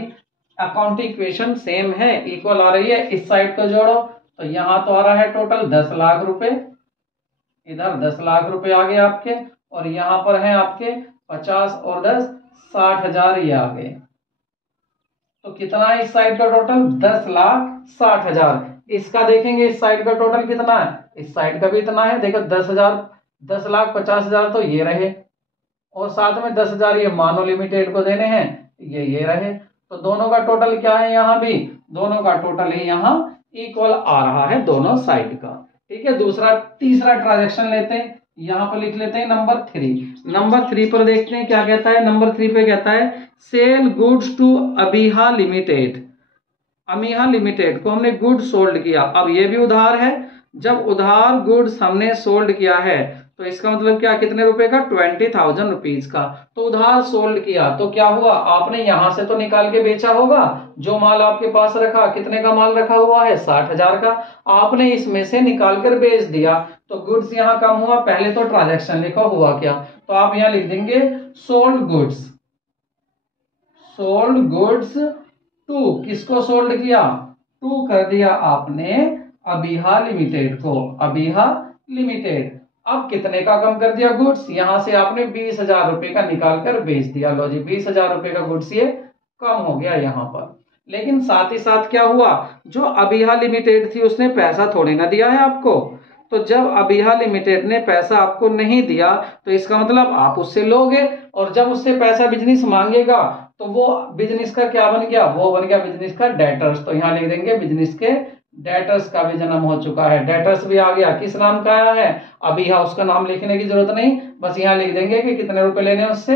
अकाउंटिंग इक्वेशन सेम है, इक्वल आ रही है। इस साइड को जोड़ो, तो यहां तो आ रहा है टोटल 10 लाख रुपए, इधर 10 लाख रुपए आ गए आपके, और यहां पर है आपके 50 और 10 60,000 ये आ गए। तो कितना है इस साइड का टोटल, 10,60,000। इसका देखेंगे इस साइड का टोटल कितना है, इस साइड का भी इतना है। देखो 10,000, 10,50,000 तो ये रहे, और साथ में 10,000 ये मानो लिमिटेड को देने हैं, ये रहे। तो दोनों का टोटल क्या है, यहाँ भी दोनों का टोटल ही यहाँ इक्वल आ रहा है दोनों साइड का, ठीक है। दूसरा तीसरा ट्रांजैक्शन लेते हैं, यहाँ पर लिख लेते हैं नंबर 3। नंबर 3 पर देखते हैं क्या कहता है। नंबर 3 पे कहता है sell goods to Abiha limited. Amiha limited को हमने गुड सोल्ड किया। अब ये भी उधार है, जब उधार गुड्स हमने सोल्ड किया है तो इसका मतलब क्या, कितने रुपए का, 20,000 रुपीज का। तो उधार सोल्ड किया तो क्या हुआ, आपने यहां से तो निकाल के बेचा होगा, जो माल आपके पास रखा, कितने का माल रखा हुआ है, 60,000 का, आपने इसमें से निकाल कर बेच दिया, तो गुड्स यहाँ कम हुआ। पहले तो ट्रांजैक्शन लिखा हुआ क्या, तो आप यहाँ लिख देंगे sold goods, sold goods to, किसको सोल्ड किया, टू कर दिया आपने अबिहा लिमिटेड को, अबिहा लिमिटेड। अब कितने का कम कर दिया गुड्स, यहां से आपने 20,000 रुपए का निकाल कर बेच दिया। लो जी 20,000 रुपए का गुड्स ये कम हो गया यहाँ पर। लेकिन साथ ही साथ क्या हुआ, जो अबिहा लिमिटेड थी उसने पैसा थोड़ी ना दिया है आपको। तो जब अबिहा लिमिटेड ने पैसा आपको नहीं दिया तो इसका मतलब आप उससे लोगे, और जब उससे पैसा बिजनेस मांगेगा तो वो बिजनेस का क्या बन गया, वो बन गया बिजनेस का डेटर्स। तो यहाँ लिख देंगे बिजनेस के डेटर्स का भी जन्म हो चुका है। डेटर्स भी आ गया, किस नाम का आया है, अबिहा, उसका नाम लिखने की जरूरत नहीं, बस यहाँ लिख देंगे कि कितने रुपए लेने उससे,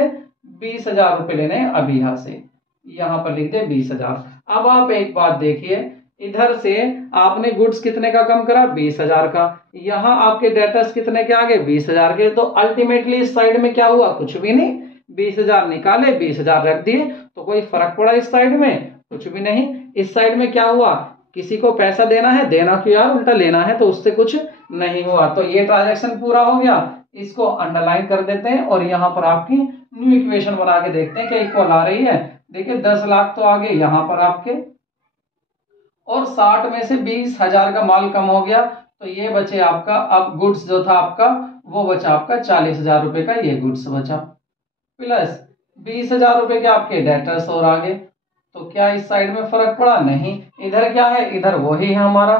20,000 रुपए लेने अबिहा से, यहाँ पर लिख दे 20,000। अब आप एक बात देखिए, इधर से आपने गुड्स कितने का कम करा, 20,000 का, यहाँ आपके डेटर्स कितने के आगे, 20,000 के। तो अल्टीमेटली इस साइड में क्या हुआ, कुछ भी नहीं, 20,000 निकाले, 20,000 रख दिए, तो कोई फर्क पड़ा इस साइड में, कुछ भी नहीं। इस साइड में क्या हुआ, किसी को पैसा देना है, देना क्यों यार, उल्टा लेना है, तो उससे कुछ नहीं हुआ। तो ये ट्रांजैक्शन पूरा हो गया, इसको अंडरलाइन कर देते हैं और यहाँ पर आपकी न्यू इक्वेशन बना के देखते हैं क्या इक्वल आ रही है। देखिए 10 लाख तो आ गए यहाँ पर आपके, और 60 में से 20,000 का माल कम हो गया, तो ये बचे आपका, अब गुड्स जो था आपका वो बचा आपका 40,000 रुपए का, ये गुड्स बचा, प्लस 20,000 रुपए के आपके डेटर्स और आगे। तो क्या इस साइड में फर्क पड़ा, नहीं। इधर क्या है, इधर वही है हमारा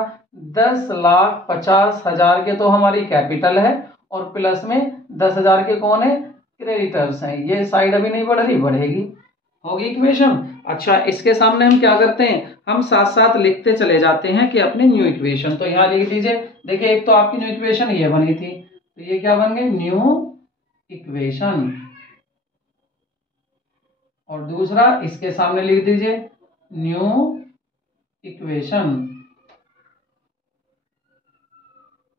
10,50,000 के तो हमारी कैपिटल है, और प्लस में 10,000 के कौन है, क्रेडिटर्स हैं। ये साइड अभी नहीं बढ़ रही, बढ़ेगी, होगी इक्वेशन। अच्छा, इसके सामने हम क्या करते हैं, हम साथ साथ लिखते चले जाते हैं कि अपनी न्यू इक्वेशन। तो यहाँ लिख दीजिए, देखिए एक तो आपकी न्यू इक्वेशन ये बनी थी, तो ये क्या बन गई, न्यू इक्वेशन, और दूसरा इसके सामने लिख दीजिए न्यू इक्वेशन।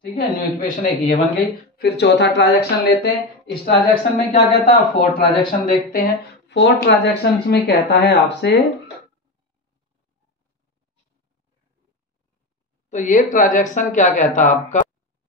ठीक है, न्यू इक्वेशन एक ये बन गई। फिर चौथा ट्रांजैक्शन लेते हैं, इस ट्रांजैक्शन में क्या कहता है, फोर्थ ट्रांजैक्शन देखते हैं। फोर्थ ट्रांजैक्शन में कहता है आपसे, तो ये ट्रांजैक्शन क्या कहता है आपका,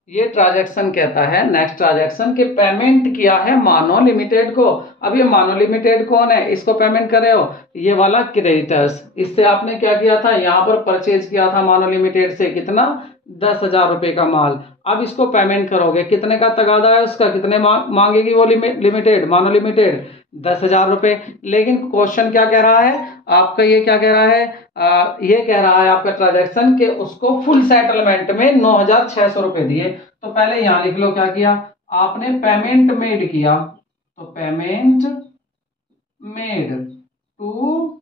ये ट्रांजैक्शन कहता है नेक्स्ट ट्रांजैक्शन के पेमेंट किया है मानो लिमिटेड को। अब ये मानो लिमिटेड कौन है, इसको पेमेंट कर रहे हो, ये वाला क्रेडिटर्स। इससे आपने क्या किया था, यहाँ पर परचेज किया था मानो लिमिटेड से, कितना, 10,000 रुपए का माल। अब इसको पेमेंट करोगे, कितने का तगादा है उसका, कितने मांगेगी वो लिमिटेड, मानो लिमिटेड, 10,000 रुपए। लेकिन क्वेश्चन क्या कह रहा है आपका, ये क्या कह रहा है, ये कह रहा है आपका ट्रांजैक्शन के उसको फुल सेटलमेंट में 9,600 रुपए दिए। तो पहले यहां लिख लो क्या किया आपने, पेमेंट मेड किया, तो पेमेंट मेड टू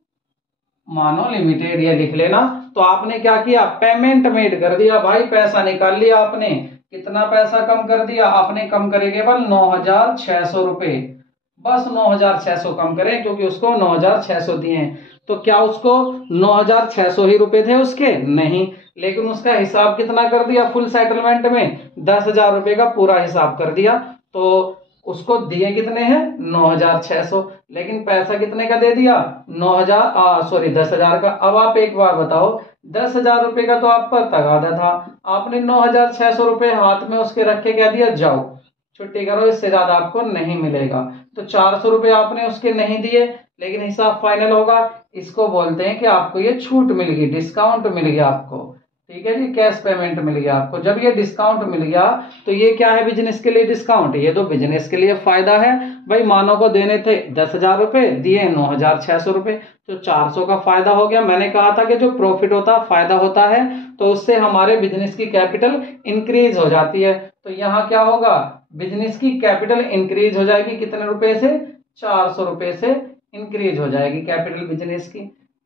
मानो लिमिटेड, ये लिख लेना। तो आपने क्या किया, पेमेंट मेड कर दिया भाई, पैसा निकाल लिया आपने। कितना पैसा कम कर दिया आपने, कम करे केवल 9,600 रुपए, बस 9,600 कम करें, क्योंकि उसको 9,600 दिए हैं। तो क्या उसको 9,600 ही रुपए थे उसके, नहीं, लेकिन उसका हिसाब कितना कर दिया फुल सेटलमेंट में, 10,000 रुपए का पूरा हिसाब कर दिया। तो उसको दिए कितने हैं, 9,600, लेकिन पैसा कितने का दे दिया, 10,000 का। अब आप एक बार बताओ, 10,000 रुपए का तो आप पर तगादा था, आपने 9,600 रुपए हाथ में उसके रख के कह दिया जाओ छुट्टी करो, इससे ज्यादा आपको नहीं मिलेगा। तो 400 रुपए आपने उसके नहीं दिए, लेकिन हिसाब फाइनल होगा। इसको बोलते हैं कि आपको ये छूट मिल गई, डिस्काउंट मिल गया आपको। ठीक है जी, कैश पेमेंट मिल गया आपको। जब ये डिस्काउंट मिल गया, तो ये क्या है, बिजनेस के लिए डिस्काउंट, ये तो बिजनेस के लिए फायदा है भाई। मानो को देने थे 10,000 रुपए, दिए 9,600 रुपए, तो 400 का फायदा हो गया। मैंने कहा था कि जो प्रॉफिट होता फायदा होता है, तो उससे हमारे बिजनेस की कैपिटल इंक्रीज हो जाती है। तो यहाँ क्या होगा, बिजनेस की कैपिटल इंक्रीज हो जाएगी, कितने रुपए से, 400 रुपए से इंक्रीज हो जाएगी कैपिटल बिजनेस की।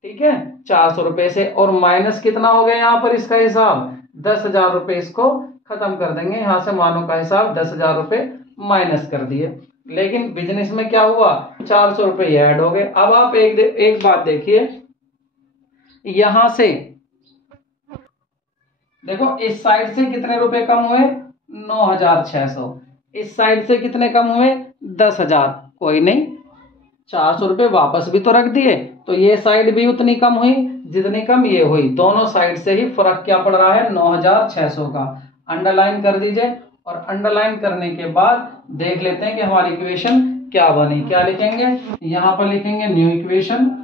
ठीक है, 400 रुपए से, और माइनस कितना हो गया यहाँ पर इसका हिसाब, 10,000 रुपए, इसको खत्म कर देंगे यहाँ से, मानो का हिसाब 10,000 रुपए माइनस कर दिए। लेकिन बिजनेस में क्या हुआ, 400 रुपए ऐड हो गए। अब आप एक बात देखिए, यहां से देखो, इस साइड से कितने रुपए कम हुए, 9,600, इस साइड से कितने कम हुए, 10,000, कोई नहीं, 400 रुपए वापस भी तो रख दिए, तो ये साइड भी उतनी कम हुई जितनी कम ये हुई। दोनों साइड से ही फर्क क्या पड़ रहा है, 9,600 का। अंडरलाइन कर दीजिए, और अंडरलाइन करने के बाद देख लेते हैं कि हमारी इक्वेशन क्या बनी। क्या लिखेंगे, यहां पर लिखेंगे न्यू इक्वेशन,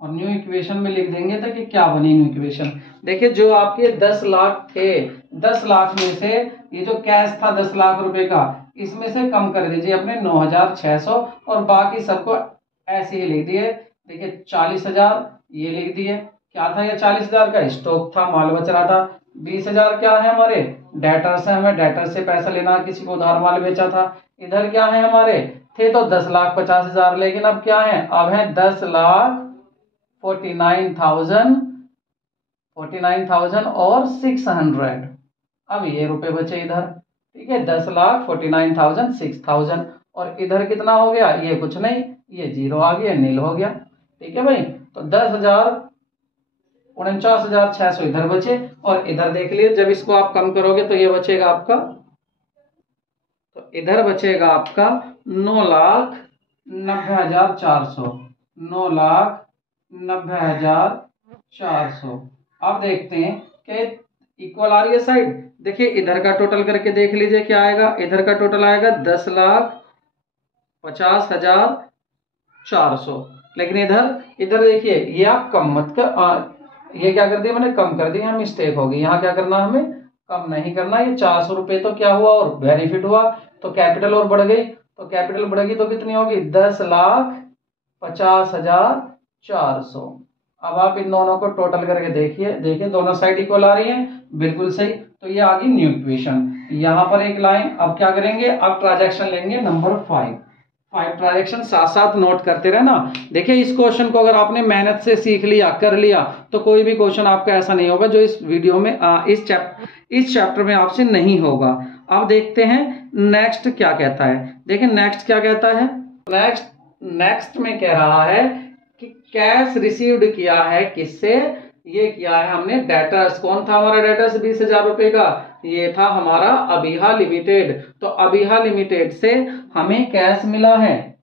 और न्यू इक्वेशन में लिख देंगे तो कि क्या बनी न्यू इक्वेशन। देखिए, जो आपके 10 लाख थे, 10 लाख में से ये जो कैश था 10 लाख रुपए का, इसमें से कम कर दीजिए अपने 9,600, और बाकी सबको ऐसे ही लिख दिए। देखिए 40,000 ये लिख दिए, क्या था ये, 40,000 का स्टॉक था, माल बच रहा था। 20,000 क्या है हमारे, डेटर्स है, हमें डेटर से पैसा लेना, किसी को उधार माल बेचा था। इधर क्या है हमारे, थे तो 10,50,000, लेकिन अब क्या है, अब है 10,49,000 और 600। अब ये रुपए बचे इधर। ठीक है, 10,49,000, 6,000, और इधर कितना हो गया, ये कुछ नहीं, ये जीरो आ गया, नील हो गया। ठीक है भाई, तो 10,49,600 इधर बचे, और इधर देख लिए, जब इसको आप कम करोगे तो ये बचेगा आपका, तो इधर बचेगा आपका 9,90,400, 9,90,400। 90,400। अब देखते हैं कि इक्वल आ रही है साइड। देखिए इधर का टोटल करके देख लीजिए क्या आएगा। इधर का टोटल आएगा 10,50,400। लेकिन इधर इधर देखिए ये आप कम मत कर, ये क्या कर दिया मैंने, कम कर दिया, मिस्टेक होगी। यहाँ क्या करना है हमें, कम नहीं करना। ये 400 रुपये तो क्या हुआ और बेनिफिट हुआ, तो कैपिटल और बढ़ गई। तो कैपिटल बढ़ेगी तो कितनी होगी, 10,50,400। अब आप इन दोनों को टोटल करके देखिए, देखिए दोनों साइड इक्वल आ रही है, बिल्कुल सही। तो ये आ गई न्यू इक्वेशन। यहाँ पर एक लाइन। अब क्या करेंगे, अब ट्रांजैक्शन लेंगे नंबर 5। 5 ट्रांजैक्शन साथ साथ नोट करते रहना। देखिए इस क्वेश्चन को अगर आपने मेहनत से सीख लिया, कर लिया, तो कोई भी क्वेश्चन आपका ऐसा नहीं होगा जो इस वीडियो में इस चैप्टर में आपसे नहीं होगा। अब देखते हैं नेक्स्ट क्या कहता है। देखिए नेक्स्ट क्या कहता है। नेक्स्ट में कह रहा है कि कैश रिसीव्ड किया है किससे, ये किया है हमने डेटर्स। कौन था हमारा डेटर्स 20,000 रुपए का, ये था हमारा अबिहा लिमिटेड। तो अबिहा लिमिटेड से हमें कैश मिला है।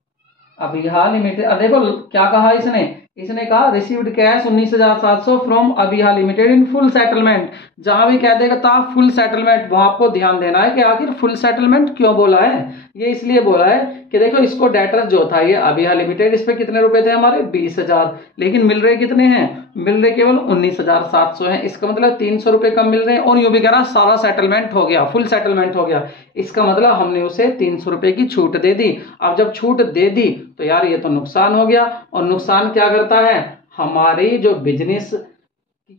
अबिहा लिमिटेड, देखो क्या कहा इसने, इसने कहा received cash 19,700 from Abiha limited in full settlement. जहां भी कह देगा था फुल सेटलमेंट, वहां आपको ध्यान देना है कि आखिर फुल सेटलमेंट क्यों बोला है। ये इसलिए बोला है कि देखो इसको डेटर्स जो था ये अबिहा लिमिटेड, इस पे कितने रुपए थे हमारे 20,000, लेकिन मिल रहे कितने हैं, मिल रहे केवल 19,700 हैं। इसका मतलब 300 रुपए कम मिल रहे हैं। और यूं भी कह रहा सारा सेटलमेंट हो गया, फुल सेटलमेंट हो गया। इसका मतलब हमने उसे 300 रुपए की छूट दे दी। अब जब छूट दे दी तो यार ये तो नुकसान हो गया। और नुकसान क्या करता है, हमारी जो बिजनेस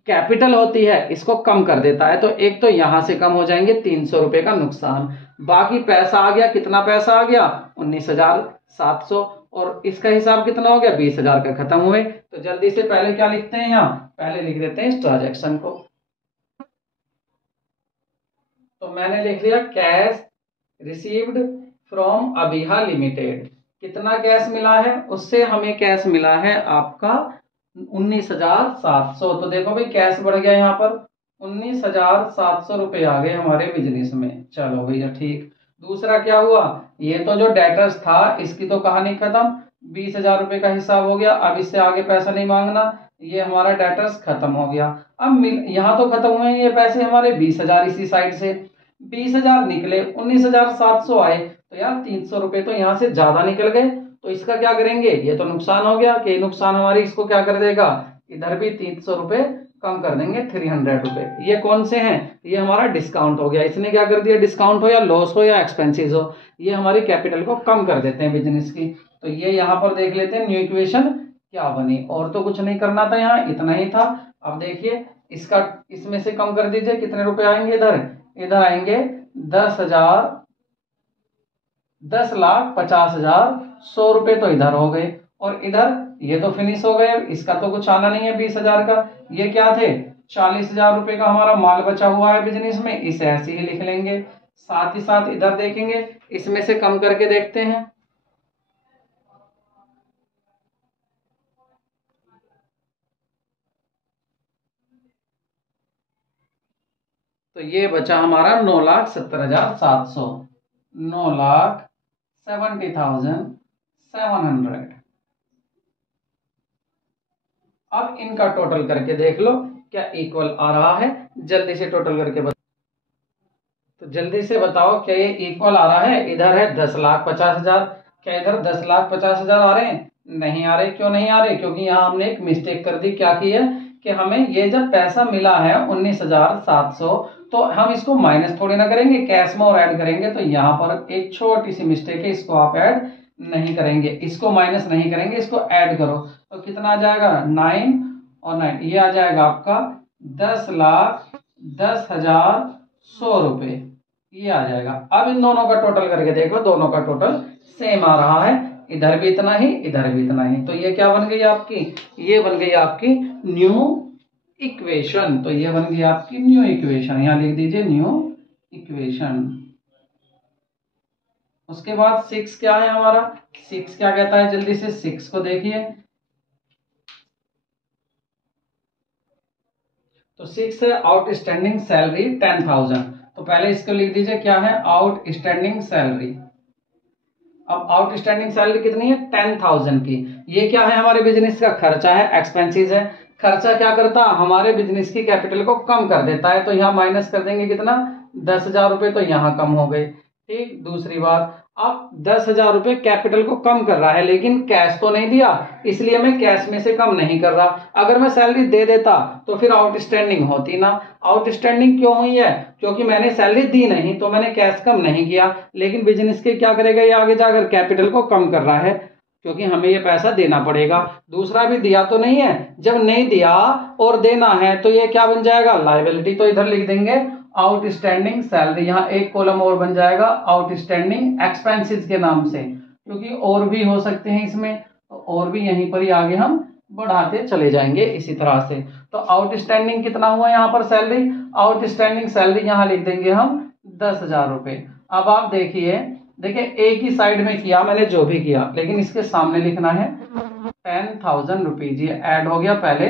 कैपिटल होती है इसको कम कर देता है। तो एक तो यहां से कम हो जाएंगे 300 रुपए का नुकसान। बाकी पैसा आ गया, कितना पैसा आ गया 19,700। और इसका हिसाब कितना हो गया 20,000 का खत्म हुए। तो जल्दी से पहले क्या लिखते हैं, यहाँ पहले लिख देते हैं इस ट्रांजैक्शन को। तो मैंने लिख लिया cash received from Abiha limited. कितना कैश मिला है, उससे हमें कैश मिला है आपका 19,700। तो देखो भाई कैश बढ़ गया, यहाँ पर 19,700 रुपए आ गए हमारे बिजनेस में। चलो भैया ठीक। दूसरा क्या हुआ, ये तो जो डेटर्स था इसकी तो कहानी खत्म, 20,000 रुपए का हिसाब हो गया। अब इससे आगे पैसा नहीं मांगना, ये हमारा डेटर्स खत्म हो गया। अब यहाँ तो खत्म हुए ये पैसे हमारे 20,000, इसी साइड से 20,000 निकले, 19,700 आए। तो यार 300 रुपए तो यहाँ से ज्यादा निकल गए। तो इसका क्या करेंगे, ये तो नुकसान हो गया कि नुकसान हमारी इसको क्या कर देगा, इधर भी 300 रुपए कम कर देंगे, 300 रुपए। ये कौन से हैं, ये हमारा डिस्काउंट हो गया। इसने क्या कर दिया, डिस्काउंट हो या लॉस हो या एक्सपेंसिस हो, ये हमारी कैपिटल को कम कर देते हैं बिजनेस की। तो ये यहाँ पर देख लेते हैं न्यू इक्वेशन क्या बनी। और तो कुछ नहीं करना था, यहाँ इतना ही था। अब देखिए इसका, इसमें से कम कर दीजिए, कितने रुपए आएंगे इधर, इधर आएंगे 10,50,000, 100 रुपए तो इधर हो गए। और इधर ये तो फिनिश हो गए, इसका तो कुछ आना नहीं है 20,000 का। ये क्या थे, 40,000 रुपए का हमारा माल बचा हुआ है बिजनेस में, इसे ऐसे ही लिख लेंगे। साथ ही साथ इधर देखेंगे, इसमें से कम करके देखते हैं। तो ये बचा हमारा 9,70,700, 9,70,700। अब इनका टोटल करके देख लो क्या इक्वल आ रहा है, जल्दी से टोटल करके बताओ। तो जल्दी से बताओ क्या ये इक्वल आ रहा है। इधर है 10,50,000, क्या इधर 10,50,000 आ रहे हैं, नहीं आ रहे। क्यों नहीं आ रहे, क्योंकि यहाँ हमने एक मिस्टेक कर दी। क्या की है कि हमें ये जब पैसा मिला है 19,700, तो हम इसको माइनस थोड़ी ना करेंगे, कैश में और ऐड करेंगे। तो यहाँ पर एक छोटी सी मिस्टेक है, इसको आप ऐड नहीं करेंगे, इसको माइनस नहीं करेंगे, इसको ऐड करो। तो कितना आ जाएगा 9 और 9, ये आ जाएगा आपका 10,10,100 रुपए, ये आ जाएगा। अब इन दोनों का टोटल करके देखो, दोनों का टोटल सेम आ रहा है, इधर भी इतना ही, इधर भी इतना ही। तो ये क्या बन गई आपकी, ये बन गई आपकी न्यू इक्वेशन। तो ये बन गई आपकी न्यू इक्वेशन, यहां लिख दीजिए न्यू इक्वेशन। उसके बाद 6 क्या है हमारा, 6 क्या कहता है, जल्दी से 6 को देखिए। तो 6 है आउटस्टैंडिंग सैलरी 10,000। तो पहले इसको लिख दीजिए क्या है, आउटस्टैंडिंग सैलरी। अब आउटस्टैंडिंग सैलरी कितनी है 10,000 की। ये क्या है हमारे बिजनेस का खर्चा है, एक्सपेंसेस है। खर्चा क्या करता है हमारे बिजनेस की कैपिटल को कम कर देता है, तो यहाँ माइनस कर देंगे कितना 10,000 रुपए, तो यहाँ कम हो गए। ठीक, दूसरी बात, अब 10,000 रुपए कैपिटल को कम कर रहा है लेकिन कैश तो नहीं दिया, इसलिए मैं कैश में से कम नहीं कर रहा। अगर मैं सैलरी दे देता तो फिर आउटस्टैंडिंग होती ना। आउटस्टैंडिंग क्यों हुई है, क्योंकि मैंने सैलरी दी नहीं तो मैंने कैश कम नहीं किया, लेकिन बिजनेस के क्या करेगा ये आगे जाकर कैपिटल को कम कर रहा है, क्योंकि हमें ये पैसा देना पड़ेगा। दूसरा भी दिया तो नहीं है, जब नहीं दिया और देना है तो ये क्या बन जाएगा लायबिलिटी, तो इधर लिख देंगे आउटस्टैंडिंग सैलरी। यहाँ एक कॉलम और बन जाएगा आउटस्टैंडिंग एक्सपेंसेस के नाम से, क्योंकि और भी हो सकते हैं इसमें, तो और भी यहीं पर ही आगे हम बढ़ाते चले जाएंगे इसी तरह से। तो आउटस्टैंडिंग कितना हुआ यहाँ पर सैलरी, आउटस्टैंडिंग सैलरी यहाँ लिख देंगे हम 10,000 रुपए। अब आप देखिए एक ही साइड में किया मैंने जो भी किया, लेकिन इसके सामने लिखना है 10,000 रुपीज, ये ऐड हो गया, पहले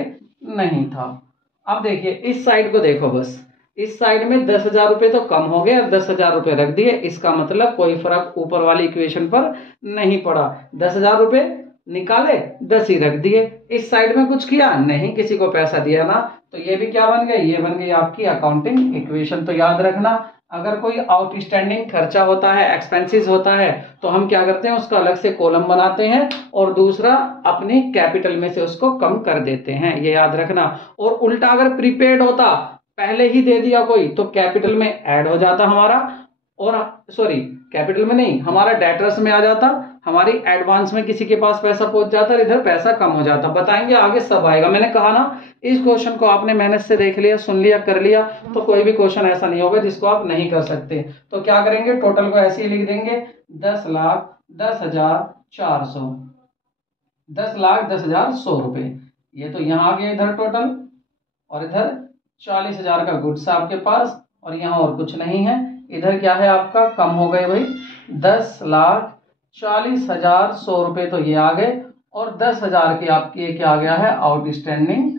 नहीं था। अब देखिए इस साइड को देखो, बस इस साइड में 10,000 रुपए तो कम हो गए और 10,000 रुपए रख दिए, इसका मतलब कोई फर्क ऊपर वाली इक्वेशन पर नहीं पड़ा। 10,000 रुपए निकाले 10 ही रख दिए। इस साइड में कुछ किया नहीं, किसी को पैसा दिया ना, तो ये भी क्या बन गई, ये बन गई आपकी अकाउंटिंग इक्वेशन। तो याद रखना, अगर कोई आउटस्टैंडिंग खर्चा होता है, एक्सपेंसेस होता है, तो हम क्या करते हैं उसका अलग से कॉलम बनाते हैं और दूसरा अपनी कैपिटल में से उसको कम कर देते हैं, ये याद रखना। और उल्टा अगर प्रीपेड होता, पहले ही दे दिया कोई, तो कैपिटल में ऐड हो जाता हमारा, और सॉरी कैपिटल में नहीं, हमारा डेटर्स में आ जाता, हमारी एडवांस में किसी के पास पैसा पहुंच जाता और इधर पैसा कम हो जाता। बताएंगे आगे सब आएगा। मैंने कहा ना, इस क्वेश्चन को आपने मेहनत से देख लिया, सुन लिया, कर लिया, तो कोई भी क्वेश्चन ऐसा नहीं होगा जिसको आप नहीं कर सकते। तो क्या करेंगे, टोटल को ऐसे ही लिख देंगे 10,10,400, 10,10,100 रुपए। ये तो यहाँ आ गया इधर टोटल, और इधर 40,000 का गुड्स आपके पास, और यहाँ और कुछ नहीं है। इधर क्या है आपका, कम हो गए भाई 10,40,100 रुपए, तो ये आ गए, और 10,000 की आपकी ये क्या आ गया है आउटस्टैंडिंग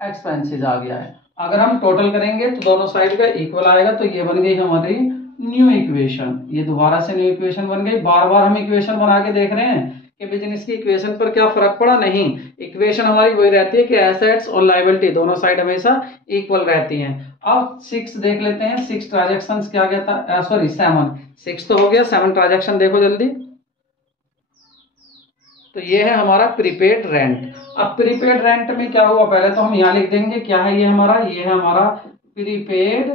एक्सपेंसेस आ गया है। अगर हम टोटल करेंगे तो दोनों साइड का इक्वल आएगा, तो ये बन गई हमारी न्यू इक्वेशन। ये दोबारा से न्यू इक्वेशन बन गई। बार बार हम इक्वेशन बना के देख रहे हैं कि बिजनेस की इक्वेशन पर क्या फर्क पड़ा, नहीं, इक्वेशन हमारी वही रहती है कि एसेट्स और लायबिलिटी दोनों साइड हमेशा इक्वल रहती हैं। अब 6 देख लेते हैं, 6 ट्रांजैक्शंस क्या गया था, सॉरी 7, 6 तो हो गया, 7 ट्रांजैक्शन देखो जल्दी। तो ये है हमारा प्रीपेड रेंट। अब प्रीपेड रेंट में क्या हुआ, पहले तो हम यहाँ लिख देंगे क्या है ये हमारा, ये है हमारा प्रीपेड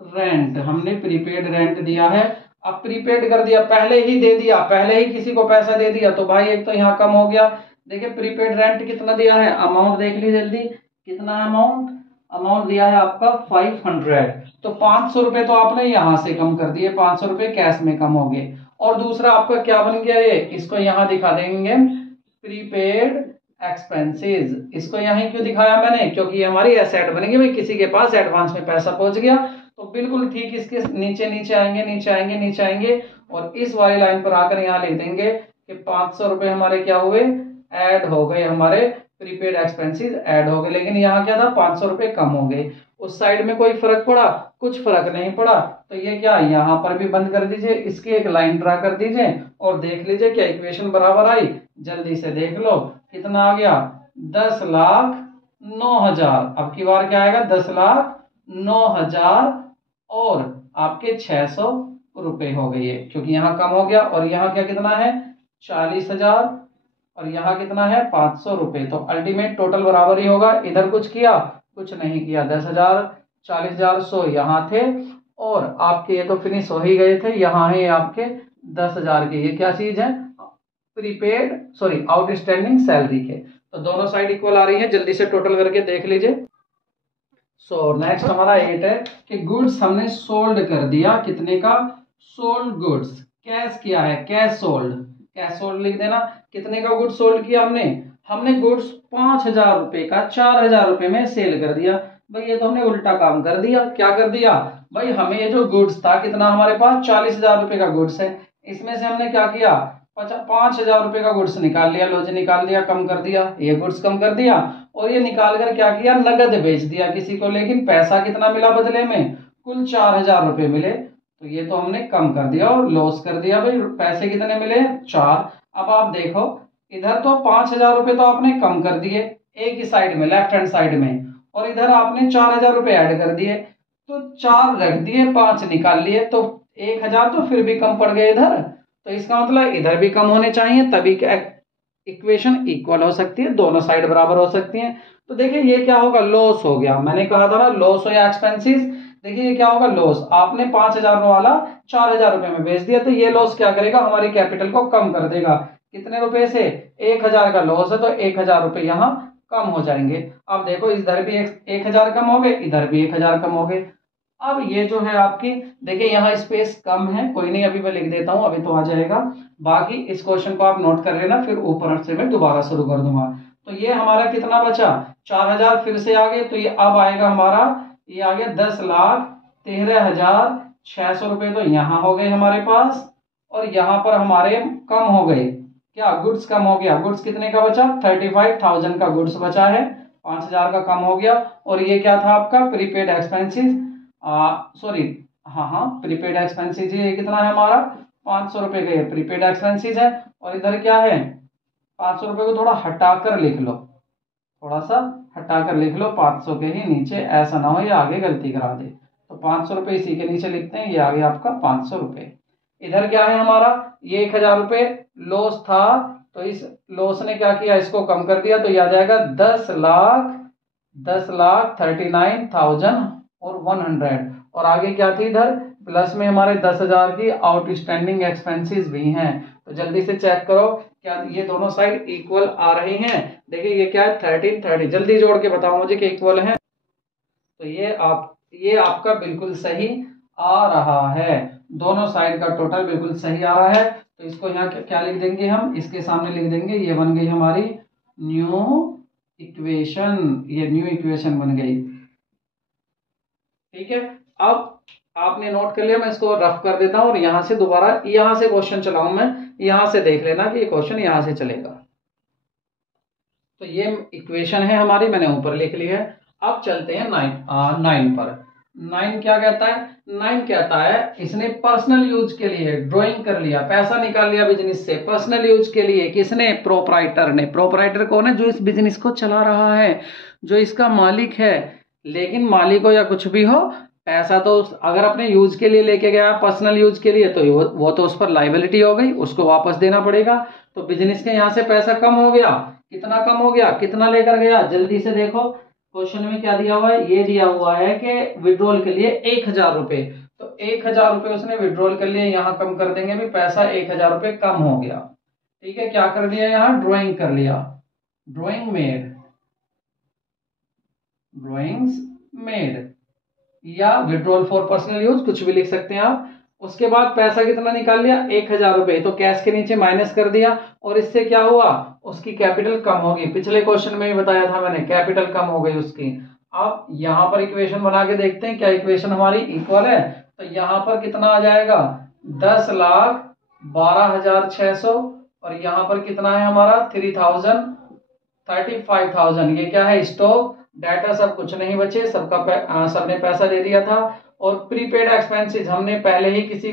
रेंट। हमने प्रीपेड रेंट दिया है। अब प्रीपेड कर दिया, पहले ही दे दिया, पहले ही किसी को पैसा दे दिया, तो भाई एक तो यहाँ कम हो गया। देखिए प्रीपेड रेंट कितना दिया है, अमाउंट देख लीजिए जल्दी, कितना अमाउंट, अमाउंट दिया है आपका 500। तो 500 रुपए तो आपने यहाँ से कम कर दिए, 500 रुपए कैश में कम हो गए। और दूसरा आपका क्या बन गया, ये इसको यहाँ दिखा देंगे प्रीपेड एक्सपेंसेस। इसको यहाँ क्यों दिखाया मैंने, क्योंकि ये हमारी एसेट बनेगी भाई, किसी के पास एडवांस में पैसा पहुंच गया, तो बिल्कुल ठीक इसके नीचे नीचे आएंगे, नीचे आएंगे, नीचे आएंगे, और इस वाली लाइन पर आकर यहाँ लिख देंगे कि 500 रुपए हमारे क्या हुए, ऐड हो गए, हमारे प्रीपेड एक्सपेंसेस ऐड हो गए। लेकिन यहाँ क्या था, 500 रुपए कम हो गए। उस साइड में कोई फर्क पड़ा, कुछ फर्क नहीं पड़ा, तो ये क्या यहाँ पर भी बंद कर दीजिए, इसकी एक लाइन ड्रा कर दीजिए और देख लीजिए क्या इक्वेशन बराबर आई। जल्दी से देख लो कितना आ गया, 10,09,000। अब की बार क्या आएगा, 10,09,000 और आपके 600 रुपए हो गए, क्योंकि यहाँ कम हो गया। और यहाँ क्या कितना है, 40,000, और यहाँ कितना है 500 रुपए। तो अल्टीमेट टोटल बराबर ही होगा। इधर कुछ किया, कुछ नहीं किया, 10,000, 40,000, 100 यहाँ थे, और आपके ये तो फिनिश हो ही गए थे। यहाँ है आपके 10,000 के, ये क्या चीज है, प्रीपेड सॉरी आउटस्टैंडिंग सैलरी के। तो दोनों साइड इक्वल आ रही है, जल्दी से टोटल करके देख लीजिए। सो नेक्स्ट हमारा 8 है कि गुड्स हमने सोल्ड कर दिया, कितने का, सोल्ड गुड्स। कैश किया है, कैश सोल्ड, कैश सोल्ड लिख देना। कितने का गुड्स सोल्ड किया हमने, हमने गुड्स 5,000 रुपए का 4,000 रुपए में सेल कर दिया। भाई ये तो हमने उल्टा काम कर दिया। क्या कर दिया भाई, हमें ये जो गुड्स था, कितना हमारे पास 40,000 रुपए का गुड्स है, इसमें से हमने क्या किया, 5,000 रुपए का गुड्स निकाल लिया, लो जी निकाल दिया, कम कर दिया, ये गुड्स कम कर दिया, और ये निकाल कर क्या किया, नगद बेच दिया किसी को। लेकिन पैसा कितना मिला बदले में, कुल 4,000 रुपए मिले। तो ये तो हमने कम कर दिया और लॉस कर दिया भाई। पैसे कितने मिले? 4। अब आप देखो इधर तो 5,000 रुपये तो आपने कम कर दिए एक ही साइड में, लेफ्ट हैंड साइड में, और इधर आपने 4,000 रुपये ऐड कर दिए। तो 4 रख दिए, 5 निकाल लिए, तो 1,000 तो फिर भी कम पड़ गए इधर। तो इसका मतलब इधर भी कम होने चाहिए, तभी इक्वेशन इक्वल हो सकती है, दोनों साइड बराबर हो सकती हैं। तो देखिए ये क्या होगा? लॉस हो गया। मैंने कहा था ना लॉस हो या एक्सपेंसिस। देखिए ये क्या होगा? लॉस। आपने 5,000 वाला 4,000 रुपए में बेच दिया, तो ये लॉस क्या करेगा? हमारी कैपिटल को कम कर देगा। कितने रुपए से? 1,000 का लॉस है, तो 1,000 रुपए यहाँ कम हो जाएंगे। अब देखो इधर भी 1,000 कम हो गए, इधर भी 1,000 कम हो गए। अब ये जो है आपकी, देखिए यहाँ स्पेस कम है, कोई नहीं अभी मैं लिख देता हूं, अभी तो आ जाएगा। बाकी इस क्वेश्चन को आप नोट कर लेना, फिर ऊपर से मैं दोबारा शुरू कर दूंगा। तो ये हमारा कितना बचा? 4,000 फिर से आ गए, तो ये अब आएगा हमारा, ये आ गया 10,13,600 रुपए। तो यहाँ हो गए हमारे पास, और यहाँ पर हमारे कम हो गए क्या? गुड्स कम हो गया। गुड्स कितने का बचा? 35,000 का गुड्स बचा है, 5,000 का कम हो गया। और ये क्या था आपका? प्रीपेड एक्सपेंसिस, सॉरी, हाँ प्रीपेड एक्सपेंसिस। ये कितना है हमारा? 500 रुपए का ये प्रीपेड एक्सपेंसिस है। और इधर क्या है? 500 रुपए को थोड़ा हटाकर लिख लो, थोड़ा सा हटाकर लिख लो 500 के ही नीचे, ऐसा ना हो ये आगे गलती करा दे। तो 500 रुपए इसी के नीचे लिखते हैं, ये आ गया आपका 500 रुपए। इधर क्या है हमारा? ये 1,000 रुपए लॉस था, तो इस लॉस ने क्या किया? इसको कम कर दिया, तो ये आ जाएगा 10,39,100। और आगे क्या थी? इधर प्लस में हमारे 10,000 की आउटस्टैंडिंग एक्सपेंसेस भी हैं। तो जल्दी से चेक करो क्या ये दोनों साइड इक्वल आ रही हैं? देखिए ये क्या है? 1330। जल्दी जोड़ के बताओ मुझे कि इक्वल है। तो ये आपका बिल्कुल सही आ रहा है, दोनों साइड का टोटल बिल्कुल सही आ रहा है। तो इसको यहाँ क्या लिख देंगे हम? इसके सामने लिख देंगे, ये बन गई हमारी न्यू इक्वेशन। ये न्यू इक्वेशन बन गई, ठीक है। अब आपने नोट कर लिया, मैं इसको रफ कर देता हूं और यहां से दोबारा यहां से क्वेश्चन चलाऊं मैं, यहां से देख लेना कि ये क्वेश्चन यहां से चलेगा। तो ये इक्वेशन है हमारी, मैंने ऊपर लिख ली है। अब चलते हैं 9 पर। 9 क्या कहता है? 9 कहता है इसने पर्सनल यूज के लिए ड्राइंग कर लिया, पैसा निकाल लिया बिजनेस से पर्सनल यूज के लिए। किसने? प्रोपराइटर ने। प्रोपराइटर कौन है? जो इस बिजनेस को चला रहा है, जो इसका मालिक है। लेकिन मालिक हो या कुछ भी हो, पैसा तो अगर अपने यूज के लिए लेके गया, पर्सनल यूज के लिए, तो वो तो उस पर लाइबिलिटी हो गई, उसको वापस देना पड़ेगा। तो बिजनेस के यहां से पैसा कम हो गया। कितना कम हो गया? कितना लेकर गया? जल्दी से देखो क्वेश्चन में क्या दिया हुआ है। ये दिया हुआ है कि विड्रॉल के लिए 1,000 रुपए। तो 1,000 रुपए उसने विड्रॉल कर लिए, यहां कम कर देंगे भी, पैसा 1,000 रुपए कम हो गया। ठीक है, क्या कर लिया? यहाँ ड्रॉइंग कर लिया, ड्रॉइंग मेड, ड्रॉइंग्स मेड, या विड्रॉल फॉर पर्सनल यूज, कुछ भी लिख सकते हैं आप। उसके बाद पैसा कितना निकाल लिया? 1,000 रुपए। तो कैश के नीचे माइनस कर दिया, और इससे क्या हुआ? उसकी कैपिटल कम होगी। पिछले क्वेश्चन में भी बताया था मैंने, कैपिटल कम हो गई उसकी। अब यहां पर इक्वेशन बना के देखते हैं क्या इक्वेशन हमारी इक्वल है। तो यहां पर कितना आ जाएगा? 10,12,600। और यहां पर कितना है हमारा? 35,000। ये क्या है? स्टॉक, डाटा, सब कुछ नहीं बचे, सबने पैसा दे दिया था। और प्रीपेड एक्सपेंसेस हमने पहले ही किसी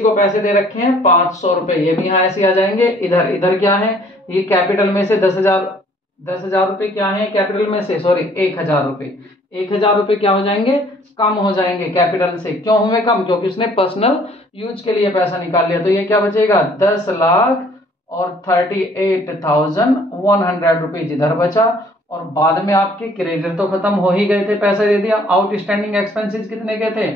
को पैसे दे रखे हैं 500 रुपए, ये भी यहाँ ऐसे आ जाएंगे। इधर क्या है? ये कैपिटल में से 10,000 रुपए क्या है कैपिटल में से? सॉरी, 1,000 रुपए। 1,000 रुपए क्या हो जाएंगे? कम हो जाएंगे कैपिटल से। क्यों हुए कम? क्योंकि उसने पर्सनल यूज के लिए पैसा निकाल लिया। तो ये क्या बचेगा? 10,38,100 रुपीज इधर बचा। और बाद में आपके क्रेडिट तो खत्म हो ही गए थे, पैसा दे दिया। आउटस्टैंडिंग एक्सपेंसेस कितने के थे?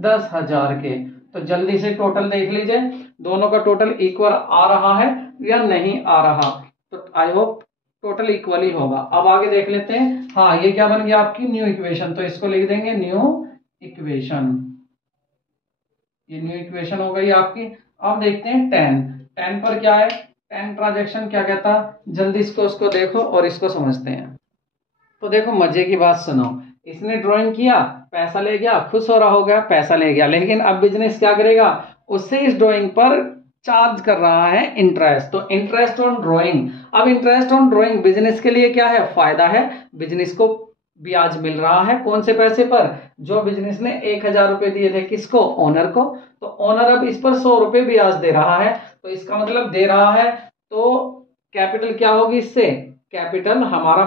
10,000 के। तो जल्दी से टोटल देख लीजिए, दोनों का टोटल इक्वल आ रहा है या नहीं आ रहा। तो आई होप टोटल इक्वल ही होगा। अब आगे देख लेते हैं। हाँ, ये क्या बन गया आपकी? New equation. तो इसको लिख देंगे न्यू इक्वेशन। ये न्यू इक्वेशन हो गई आपकी। अब देखते हैं 10 पर क्या है? 10 ट्रांजेक्शन क्या कहता? जल्दी उसको देखो और इसको समझते हैं। तो देखो मजे की बात सुनो, इसने ड्राइंग किया, पैसा ले गया, खुश हो रहा होगा, पैसा ले गया। लेकिन अब बिजनेस क्या करेगा? उससे इस ड्राइंग पर चार्ज कर रहा है इंटरेस्ट। तो इंटरेस्ट ऑन ड्राइंग। अब इंटरेस्ट ऑन ड्राइंग बिजनेस के लिए क्या है? फायदा है। बिजनेस ब्याज मिल रहा है। कौन से पैसे पर? जो बिजनेस ने 1,000 रुपए दिए थे, किसको? ओनर को। तो ओनर अब इस पर 100 रुपए ब्याज दे रहा है, तो इसका मतलब दे रहा है, तो कैपिटल क्या होगी इससे? कैपिटल हमारा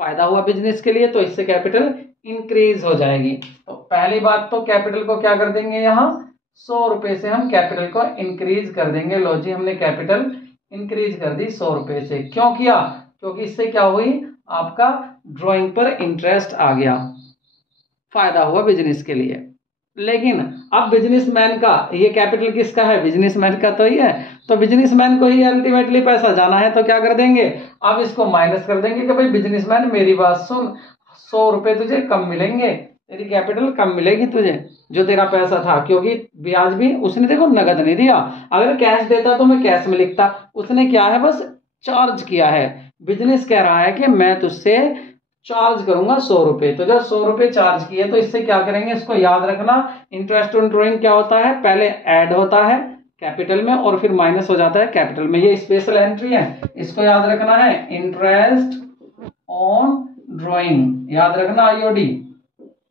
फायदा हुआ बिजनेस के लिए, तो इससे कैपिटल इंक्रीज हो जाएगी। तो पहली बात तो कैपिटल को क्या कर देंगे, यहाँ 100 रुपए से हम कैपिटल को इंक्रीज कर देंगे। लो जी, हमने कैपिटल इंक्रीज कर दी 100 रुपए से। क्यों किया? क्योंकि इससे क्या हुई, आपका ड्राइंग पर इंटरेस्ट आ गया, फायदा हुआ बिजनेस के लिए। लेकिन अब बिजनेसमैन का ये कैपिटल किसका है? बिजनेसमैन का तो ही है। तो बिजनेसमैन को ही अल्टीमेटली पैसा जाना है, तो क्या कर देंगे, अब इसको माइनस कर देंगे कि भाई बिजनेसमैन मेरी बात सुन, 100 रुपए तुझे कम मिलेंगे, तेरी कैपिटल कम मिलेगी तुझे, जो तेरा पैसा था। क्योंकि ब्याज भी उसने देखो नगद नहीं दिया, अगर कैश देता तो मैं कैश में लिखता, उसने क्या है बस चार्ज किया है। बिजनेस कह रहा है कि मैं तुझसे चार्ज करूंगा 100 रुपए, तो जब 100 रुपए चार्ज किए तो इससे क्या करेंगे, इसको याद रखना, इंटरेस्ट ऑन ड्राइंग क्या होता है, पहले ऐड होता है कैपिटल में और फिर माइनस हो जाता है कैपिटल में। ये स्पेशल एंट्री है, इसको याद रखना है, इंटरेस्ट ऑन ड्राइंग, याद रखना आईओडी,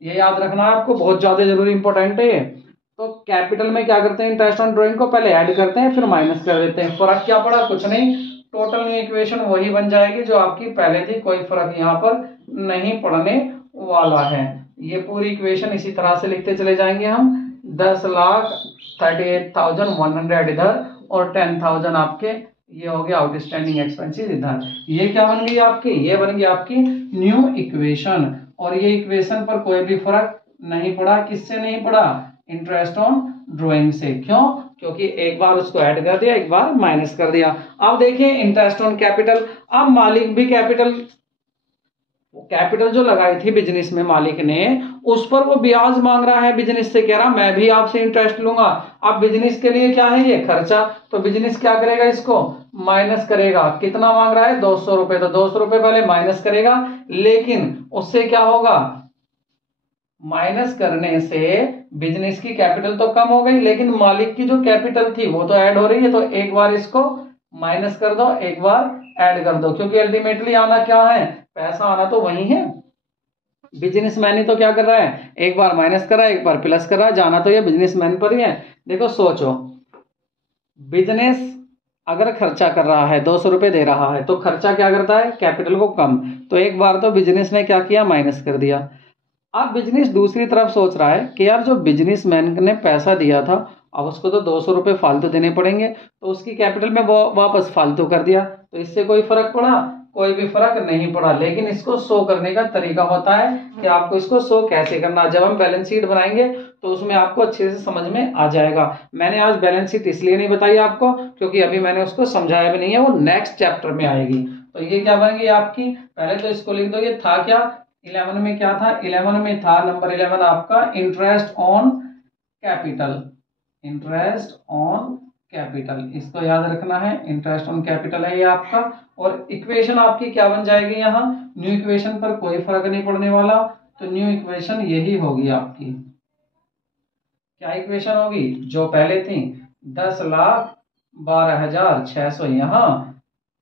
ये याद रखना है आपको, बहुत ज्यादा जरूरी इंपॉर्टेंट है ये। तो कैपिटल में क्या करते हैं, इंटरेस्ट ऑन ड्राइंग को पहले ऐड करते हैं फिर माइनस कर देते हैं। फर्क क्या पड़ा? कुछ नहीं, टोटल न्यू इक्वेशन वही बन जाएगी जो आपकी पहले थी, कोई फर्क यहाँ पर नहीं पड़ने वाला है। ये पूरी इक्वेशन इसी तरह से लिखते चले जाएंगे हम, 10,38,100 इधर और 10,000 आपके ये हो गया आउटस्टैंडिंग एक्सपेंसेस इधर। ये क्या बन गई आपकी? ये बन गई आपकी न्यू इक्वेशन। और ये इक्वेशन पर कोई भी फर्क नहीं पड़ा, किससे नहीं पड़ा? इंटरेस्ट ऑन ड्राइंग से। क्यों? क्योंकि एक बार उसको ऐड कर दिया, एक बार माइनस कर दिया। अब देखिए इंटरेस्ट ऑन कैपिटल, अब मालिक भी कैपिटल जो लगाई थी बिजनेस में मालिक ने, उस पर वो ब्याज मांग रहा है बिजनेस से, कह रहा मैं भी आपसे इंटरेस्ट लूंगा। अब बिजनेस के लिए क्या है, ये खर्चा, तो बिजनेस क्या करेगा, इसको माइनस करेगा। कितना मांग रहा है? 200 रुपए, तो 200 रुपए पहले माइनस करेगा, लेकिन उससे क्या होगा, माइनस करने से बिजनेस की कैपिटल तो कम हो गई, लेकिन मालिक की जो कैपिटल थी वो तो ऐड हो रही है। तो एक बार इसको माइनस कर दो, एक बार ऐड कर दो, क्योंकि अल्टीमेटली आना क्या है, पैसा आना तो वही है। बिजनेसमैन ही तो क्या कर रहा है, एक बार माइनस कर रहा है, एक बार प्लस कर रहा है, जाना तो ये बिजनेसमैन पर ही है। देखो सोचो, बिजनेस अगर खर्चा कर रहा है, 200 रुपए दे रहा है, तो खर्चा क्या करता है, कैपिटल को कम। तो एक बार तो बिजनेस ने क्या किया, माइनस कर दिया। अब बिजनेस दूसरी तरफ सोच रहा है कि यार जो बिजनेसमैन ने पैसा दिया था, अब उसको तो 200 रुपए फालतू देने पड़ेंगे, तो उसकी कैपिटल में वो वापस फालतू कर दिया। तो इससे कोई फर्क पड़ा? कोई भी फर्क नहीं पड़ा। लेकिन इसको शो करने का तरीका होता है कि आपको इसको शो कैसे करना। जब हम बैलेंस शीट बनाएंगे तो उसमें आपको अच्छे से समझ में आ जाएगा। मैंने आज बैलेंस शीट इसलिए नहीं बताई आपको क्योंकि अभी मैंने उसको समझाया भी नहीं है, वो नेक्स्ट चैप्टर में आएगी। तो ये क्या बनेगी आपकी, पहले तो इसको लिख दो, ये था क्या 11 में, क्या था 11 में था नंबर 11 आपका interest on capital, interest on capital, इसको याद रखना है, इंटरेस्ट ऑन कैपिटल है ये आपका। और इक्वेशन आपकी क्या बन जाएगी, यहाँ न्यू इक्वेशन पर कोई फर्क नहीं पड़ने वाला, तो न्यू इक्वेशन यही होगी आपकी। क्या इक्वेशन होगी, जो पहले थी 10,12,600 यहाँ,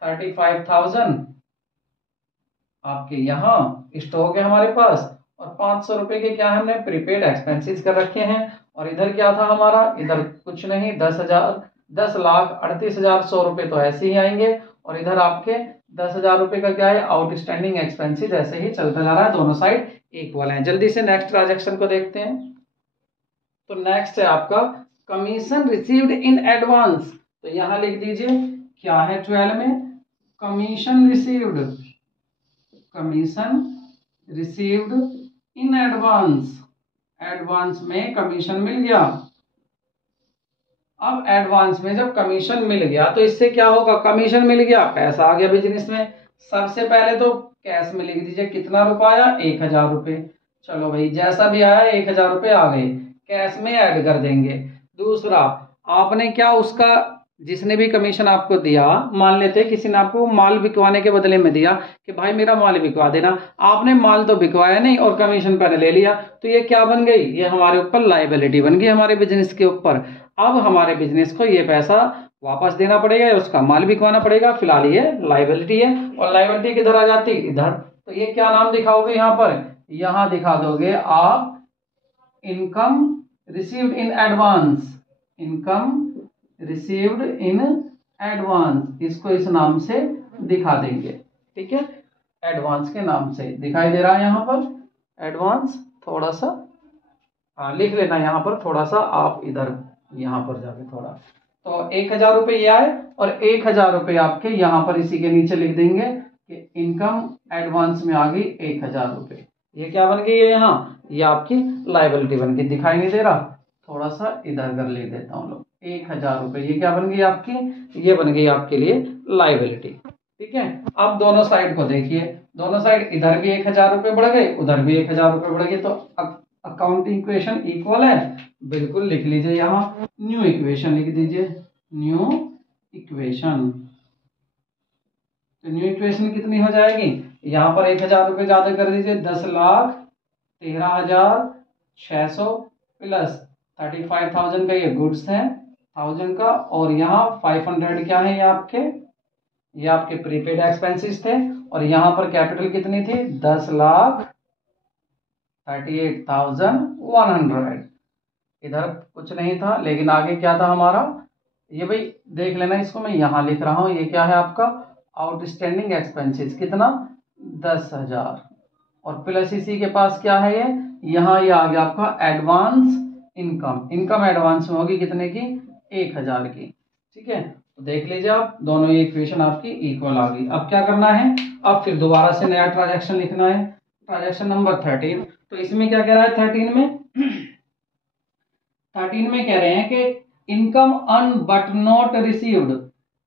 35,000 आपके यहाँ स्टॉक है हमारे पास, और 500 रुपए के क्या है, हमने प्रीपेड एक्सपेंसेस कर रखे हैं। और इधर क्या था हमारा, इधर कुछ नहीं, 10,38,100 रुपए तो ऐसे ही आएंगे। और इधर आपके 10,000 रुपए का क्या है, आउटस्टैंडिंग एक्सपेंसेस, ऐसे ही चलता जा रहा है, दोनों साइड इक्वल हैं। जल्दी से नेक्स्ट ट्रांजैक्शन को देखते हैं। तो नेक्स्ट है आपका कमीशन रिसीव्ड इन एडवांस। तो यहां लिख दीजिए क्या है 12 में, commission received, commission received in advance, advance में कमीशन मिल गया। अब एडवांस में जब कमीशन मिल गया तो इससे क्या होगा, कमीशन मिल गया, पैसा आ गया बिजनेस में। सबसे पहले तो कैश में लिख दीजिए कितना रुपया आया, 1,000 रुपए। चलो भाई जैसा भी आया 1,000 रुपए आ गए, कैश में ऐड कर देंगे। दूसरा, आपने क्या उसका, जिसने भी कमीशन आपको दिया, मान लेते किसी ने आपको माल बिकवाने के बदले में दिया कि भाई मेरा माल बिकवा देना, आपने माल तो बिकवाया नहीं और कमीशन पहले ले लिया, तो ये क्या बन गई, ये हमारे ऊपर लायबिलिटी बन गई, हमारे बिजनेस के ऊपर। अब हमारे बिजनेस को ये पैसा वापस देना पड़ेगा या उसका माल बिकवाना पड़ेगा, फिलहाल ये लायबिलिटी है। और लायबिलिटी किधर आ जाती, इधर। तो ये क्या नाम दिखाओगे यहाँ पर, यहां दिखा दोगे आप income received in advance, income received in advance, इसको इस नाम से दिखा देंगे। ठीक है, एडवांस के नाम से दिखाई दे रहा है यहाँ पर एडवांस। थोड़ा सा लिख लेना यहाँ पर, थोड़ा सा आप इधर यहाँ पर जाके थोड़ा, तो 1000 रुपये ये आए और 1000 रुपये आपके यहाँ पर इसी के नीचे लिख देंगे कि इनकम एडवांस में आ गई 1000 रुपये। ये क्या बन गई है यहाँ, ये आपकी लाइबिलिटी बन गई। दिखाई नहीं दे रहा, थोड़ा सा इधर कर लिख देता हूँ लोग, 1000 रुपये ये क्या बन गई आपकी, ये बन गई आपके लिए लाइबिलिटी। ठीक है, अब दोनों साइड को देखिए, दोनों साइड इधर भी 1000 रुपये बढ़ गए, उधर भी 1000 रुपये बढ़ गए, तो अकाउंटिंग इक्वेशन इक्वल है। बिल्कुल लिख लीजिए यहाँ, न्यू इक्वेशन लिख दीजिए, न्यू इक्वेशन। तो न्यू इक्वेशन कितनी हो जाएगी, यहाँ पर 1000 रुपये ज्यादा कर दीजिए, 10,13,600 प्लस 35,000 का ये गुड्स है 1000 का, और यहाँ 500 क्या है, ये आपके प्रीपेड एक्सपेंसेस थे, और यहाँ पर कैपिटल कितनी थी, 10,38,100। इधर कुछ नहीं था, लेकिन आगे क्या था हमारा, ये भाई देख लेना, इसको मैं यहाँ लिख रहा हूँ, ये क्या है आपका आउटस्टैंडिंग एक्सपेंसेस, कितना 10,000, और प्लस इसी के पास क्या है ये, यहाँ ये आ गया आपका एडवांस इनकम, इनकम एडवांस में होगी कितने की, 1000 की। ठीक है, तो देख लीजिए आप, दोनों ये इक्वेशन आपकी इक्वल आ गई। अब क्या करना है, अब फिर दोबारा से नया ट्रांजैक्शन लिखना है, ट्रांजैक्शन नंबर 13। तो इसमें क्या कह रहा है 13 में, 13 में कह रहे हैं कि इनकम अन बट नॉट रिसीव्ड,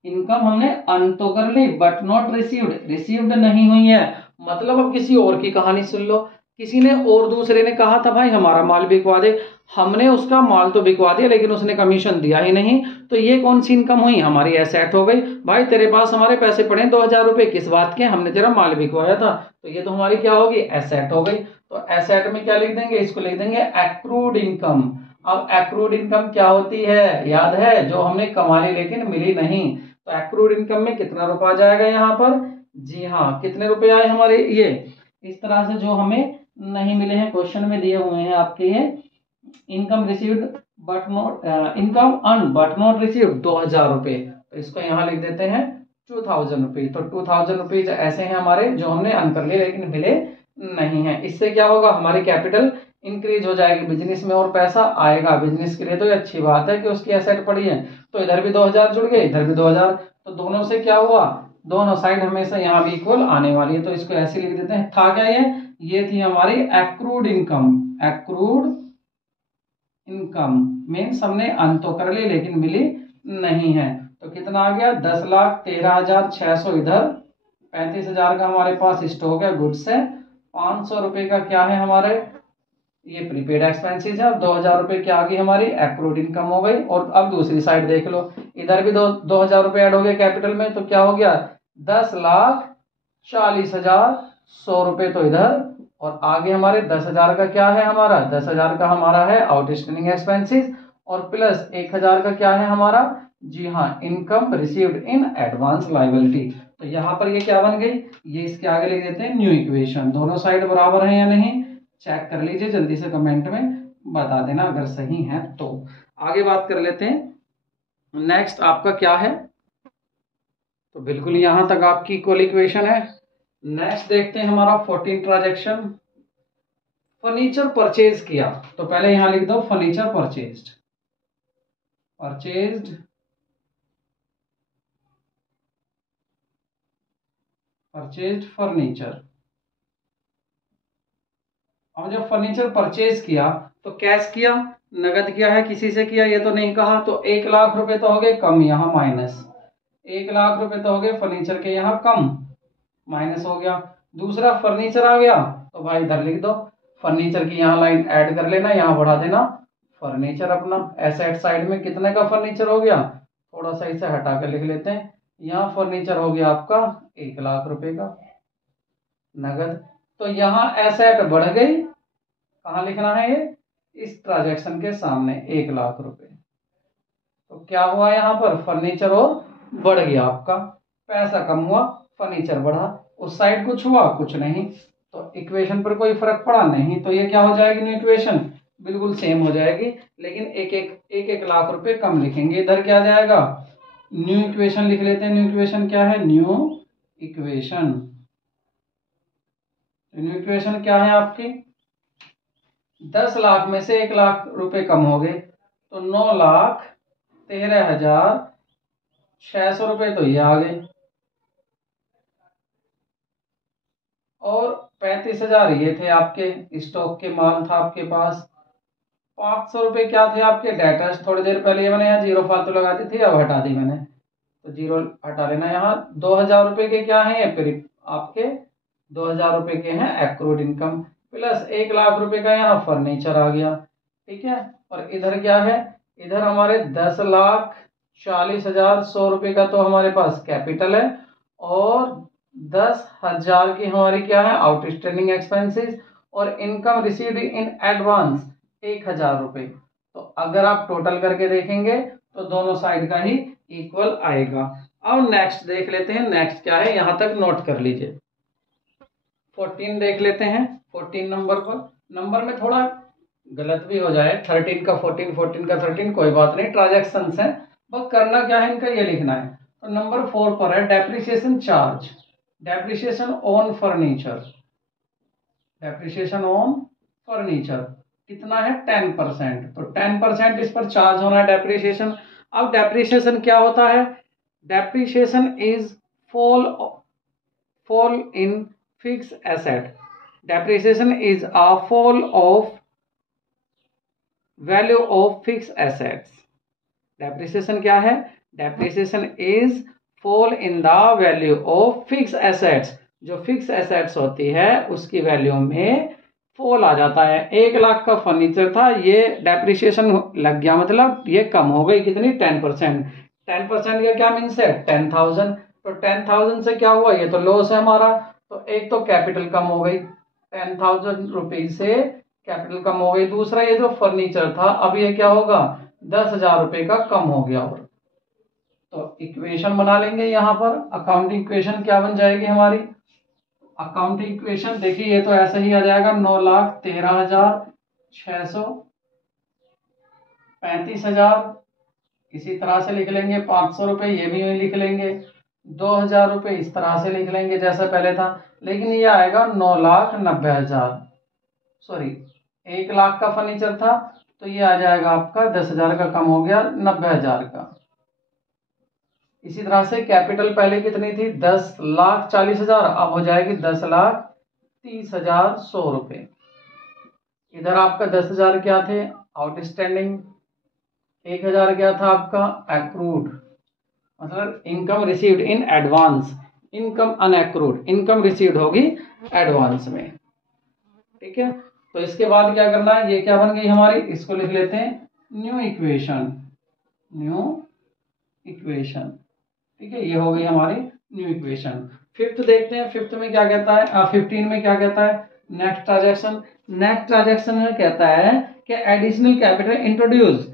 इनकम हमने अन तो कर ली बट नॉट रिसीव्ड, रिसीव्ड नहीं हुई है। मतलब अब किसी और की कहानी सुन लो, किसी ने और दूसरे ने कहा था भाई हमारा माल बिकवा दे, हमने उसका माल तो बिकवा दिया लेकिन उसने कमीशन दिया ही नहीं, तो ये कौन सी इनकम हुई, हमारी एसेट हो गई। भाई तेरे पास हमारे पैसे पड़े 2000 रुपये, किस बात के, हमने तेरा माल बिकवाया था, तो ये तो हमारी क्या होगी, एसेट हो गई। तो एसेट में क्या लिख देंगे, इसको लिख देंगे एक्रूड इनकम। अब एक्रूड इनकम क्या होती है, याद है, जो हमने कमा ली लेकिन मिली नहीं। तो एक्रूड इनकम में कितना रुपया जाएगा यहाँ पर, जी हाँ, कितने रुपए आए हमारे, ये इस तरह से जो हमें नहीं मिले हैं, क्वेश्चन में दिए हुए हैं आपके ये income received but not, income अन बट नॉट रिसीव्ड 2000 रुपये, तो इसको यहाँ लिख देते हैं 2000 रुपीज। तो 2000 रुपीज ऐसे हैं हमारे जो हमने अन कर लिए लेकिन मिले नहीं है। इससे क्या होगा, हमारी कैपिटल इंक्रीज हो जाएगी, बिजनेस में और पैसा आएगा। बिजनेस के लिए तो ये अच्छी बात है कि उसकी एसेट पड़ी है, तो इधर भी 2000 जुड़ गए, इधर भी 2000, तो दोनों से क्या हुआ, दोनों साइड हमेशा यहाँ भी इक्वल आने वाली है। तो इसको ऐसे लिख देते हैं, था क्या ये थी हमारी accrued income. Accrued income means हमने अन तो कर ली लेकिन मिली नहीं है। तो कितना आ गया, 10,13,600 इधर, 35,000 का हमारे पास स्टॉक है गुड्स है, 500 रुपए का क्या है हमारे ये प्रीपेड एक्सपेंसेस है, 2000 रुपए क्या आ गई हमारी एक्रूड इनकम हो गई। और अब दूसरी साइड देख लो, इधर भी 2000 रुपए ऐड हो गए कैपिटल में, तो क्या हो गया 10,40,100 रुपए तो इधर, और आगे हमारे 10,000 का क्या है हमारा, 10,000 का हमारा है आउटस्टैंडिंग एक्सपेंसेस, और प्लस 1000 का क्या है हमारा, जी हाँ, income received in advance liability. तो यहाँ पर ये क्या बन गई, ये इसके आगे लिख देते हैं न्यू इक्वेशन। दोनों साइड बराबर है या नहीं चेक कर लीजिए, जल्दी से कमेंट में बता देना अगर सही है तो। आगे बात कर लेते हैं, नेक्स्ट आपका क्या है, तो बिल्कुल यहां तक आपकी इक्वल इक्वेशन है। नेक्स्ट देखते हैं हमारा 14 ट्रांजैक्शन, फर्नीचर परचेज किया, तो पहले यहां लिख दो फर्नीचर परचेज्ड, परचेज्ड फर्नीचर। अब जब फर्नीचर परचेज किया तो कैश किया, नगद किया है, किसी से किया ये तो नहीं कहा, तो 1 लाख रुपए तो हो गए कम, यहाँ माइनस 1 लाख रुपए तो हो गए फर्नीचर के यहाँ कम, माइनस हो गया। दूसरा फर्नीचर आ गया तो भाई इधर लिख दो, फर्नीचर की यहाँ लाइन ऐड कर लेना, यहाँ बढ़ा देना फर्नीचर अपना। एसेट साइड में कितने का फर्नीचर हो गया, थोड़ा सा इसे हटा कर लिख लेते हैं, यहाँ फर्नीचर हो गया आपका 1 लाख रुपए का नगद। तो यहाँ एसेट बढ़ गई, कहाँ लिखना है ये, इस ट्रांजैक्शन के सामने 1 लाख रुपए। तो क्या हुआ यहाँ पर, फर्नीचर और बढ़ गया आपका, पैसा कम हुआ फर्नीचर बढ़ा, उस साइड कुछ हुआ कुछ नहीं। तो इक्वेशन पर कोई फर्क पड़ा नहीं, तो ये क्या हो जाएगी न्यू इक्वेशन, बिल्कुल सेम हो जाएगी, लेकिन एक लाख रुपए कम लिखेंगे। इधर क्या आ जाएगा, न्यू इक्वेशन लिख लेते हैं। न्यू इक्वेशन क्या है, न्यू इक्वेशन, न्यू इक्वेशन क्या है आपकी, 10 लाख में से 1 लाख रुपए कम हो गए, तो 9,13,600 रुपए तो ये आ गए, और 35,000 ये थे आपके स्टॉक के माल था आपके पास। 500 रुपए क्या थे आपके डेटर्स, थोड़ी देर पहले ये मैंने यहाँ जीरो फालतू लगा दी थी, अब हटा दी मैंने, तो जीरो हटा लेना। यहाँ 2,000 रुपए के क्या है, फिर आपके 2,000 रुपए के हैं एक्रूड इनकम, प्लस 1 लाख रुपए का यहाँ फर्नीचर आ गया, ठीक है। और इधर क्या है, इधर हमारे 10,40,100 रुपए का तो हमारे पास कैपिटल है, और 10,000 की हमारी क्या है आउटस्टैंडिंग एक्सपेंसेस, और इनकम रिसीव्ड इन एडवांस 1,000 रुपए। तो अगर आप टोटल करके देखेंगे तो दोनों साइड का ही इक्वल आएगा। अब नेक्स्ट देख लेते हैं, नेक्स्ट क्या है, यहां तक नोट कर लीजिए। 14 देख लेते हैं। 14 नंबर पर, नंबर में थोड़ा गलत भी हो जाए, 13 का 14, 14 का 13, कोई बात नहीं, ट्रांजैक्शन है, बस करना क्या है, इनका ये लिखना है। तो नंबर 4 पर है depreciation charge, depreciation on furniture, depreciation on furniture कितना है 10%, तो 10% इस पर चार्ज होना है डेप्रिसिएशन। अब डेप्रिसिएशन क्या होता है, depreciation is fall in fixed asset, depreciation is a fall of value of fixed assets। depreciation क्या है, depreciation is fall in the value of fixed assets, जो फिक्स एसेट्स होती है उसकी वैल्यू में फॉल आ जाता है। 1 लाख का फर्नीचर था, ये डेप्रिसिएशन लग गया, मतलब ये कम हो गई कितनी 10%। 10% का क्या मीन्स है 10,000, तो 10,000 से क्या हुआ, ये तो लॉस है हमारा, तो एक तो कैपिटल कम हो गई, 10,000 रुपीज से कैपिटल कम हो गई। दूसरा ये जो फर्नीचर था, अब ये क्या होगा 10,000 रुपए का कम हो गया। और तो इक्वेशन बना लेंगे यहाँ पर, अकाउंटिंग इक्वेशन क्या बन जाएगी हमारी, अकाउंटिंग इक्वेशन देखिए ये तो ऐसे ही आ जाएगा, 9,13,600, 35,000 इसी तरह से लिख लेंगे, 500 रुपए ये भी लिख लेंगे, 2,000 रुपए इस तरह से लिख लेंगे जैसा पहले था, लेकिन ये आएगा 9,90,000, सॉरी 1 लाख का फर्नीचर था, तो ये आ जाएगा आपका 10,000 का कम हो गया 90,000 का। इसी तरह से कैपिटल पहले कितनी थी 10,40,000, अब हो जाएगी 10,30,100 रुपए। इधर आपका 10,000 क्या थे आउटस्टैंडिंग, 1,000 क्या था आपका एक्रूड, मतलब income received in advance, income unaccrued, income received होगी एडवांस में, ठीक है। तो इसके बाद क्या करना है, ये क्या बन गई हमारी, इसको लिख लेते हैं न्यू इक्वेशन, न्यू इक्वेशन, ठीक है, ये हो गई हमारी न्यू इक्वेशन। फिफ्थ देखते हैं, फिफ्थ में क्या कहता है, 15 में क्या कहता है, नेक्स्ट ट्रांजैक्शन। नेक्स्ट ट्रांजैक्शन में कहता है कि एडिशनल कैपिटल इंट्रोड्यूस,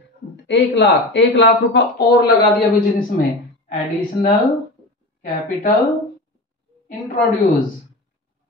1 लाख रुपया और लगा दिया बिजनेस में, एडिशनल कैपिटल इंट्रोड्यूस,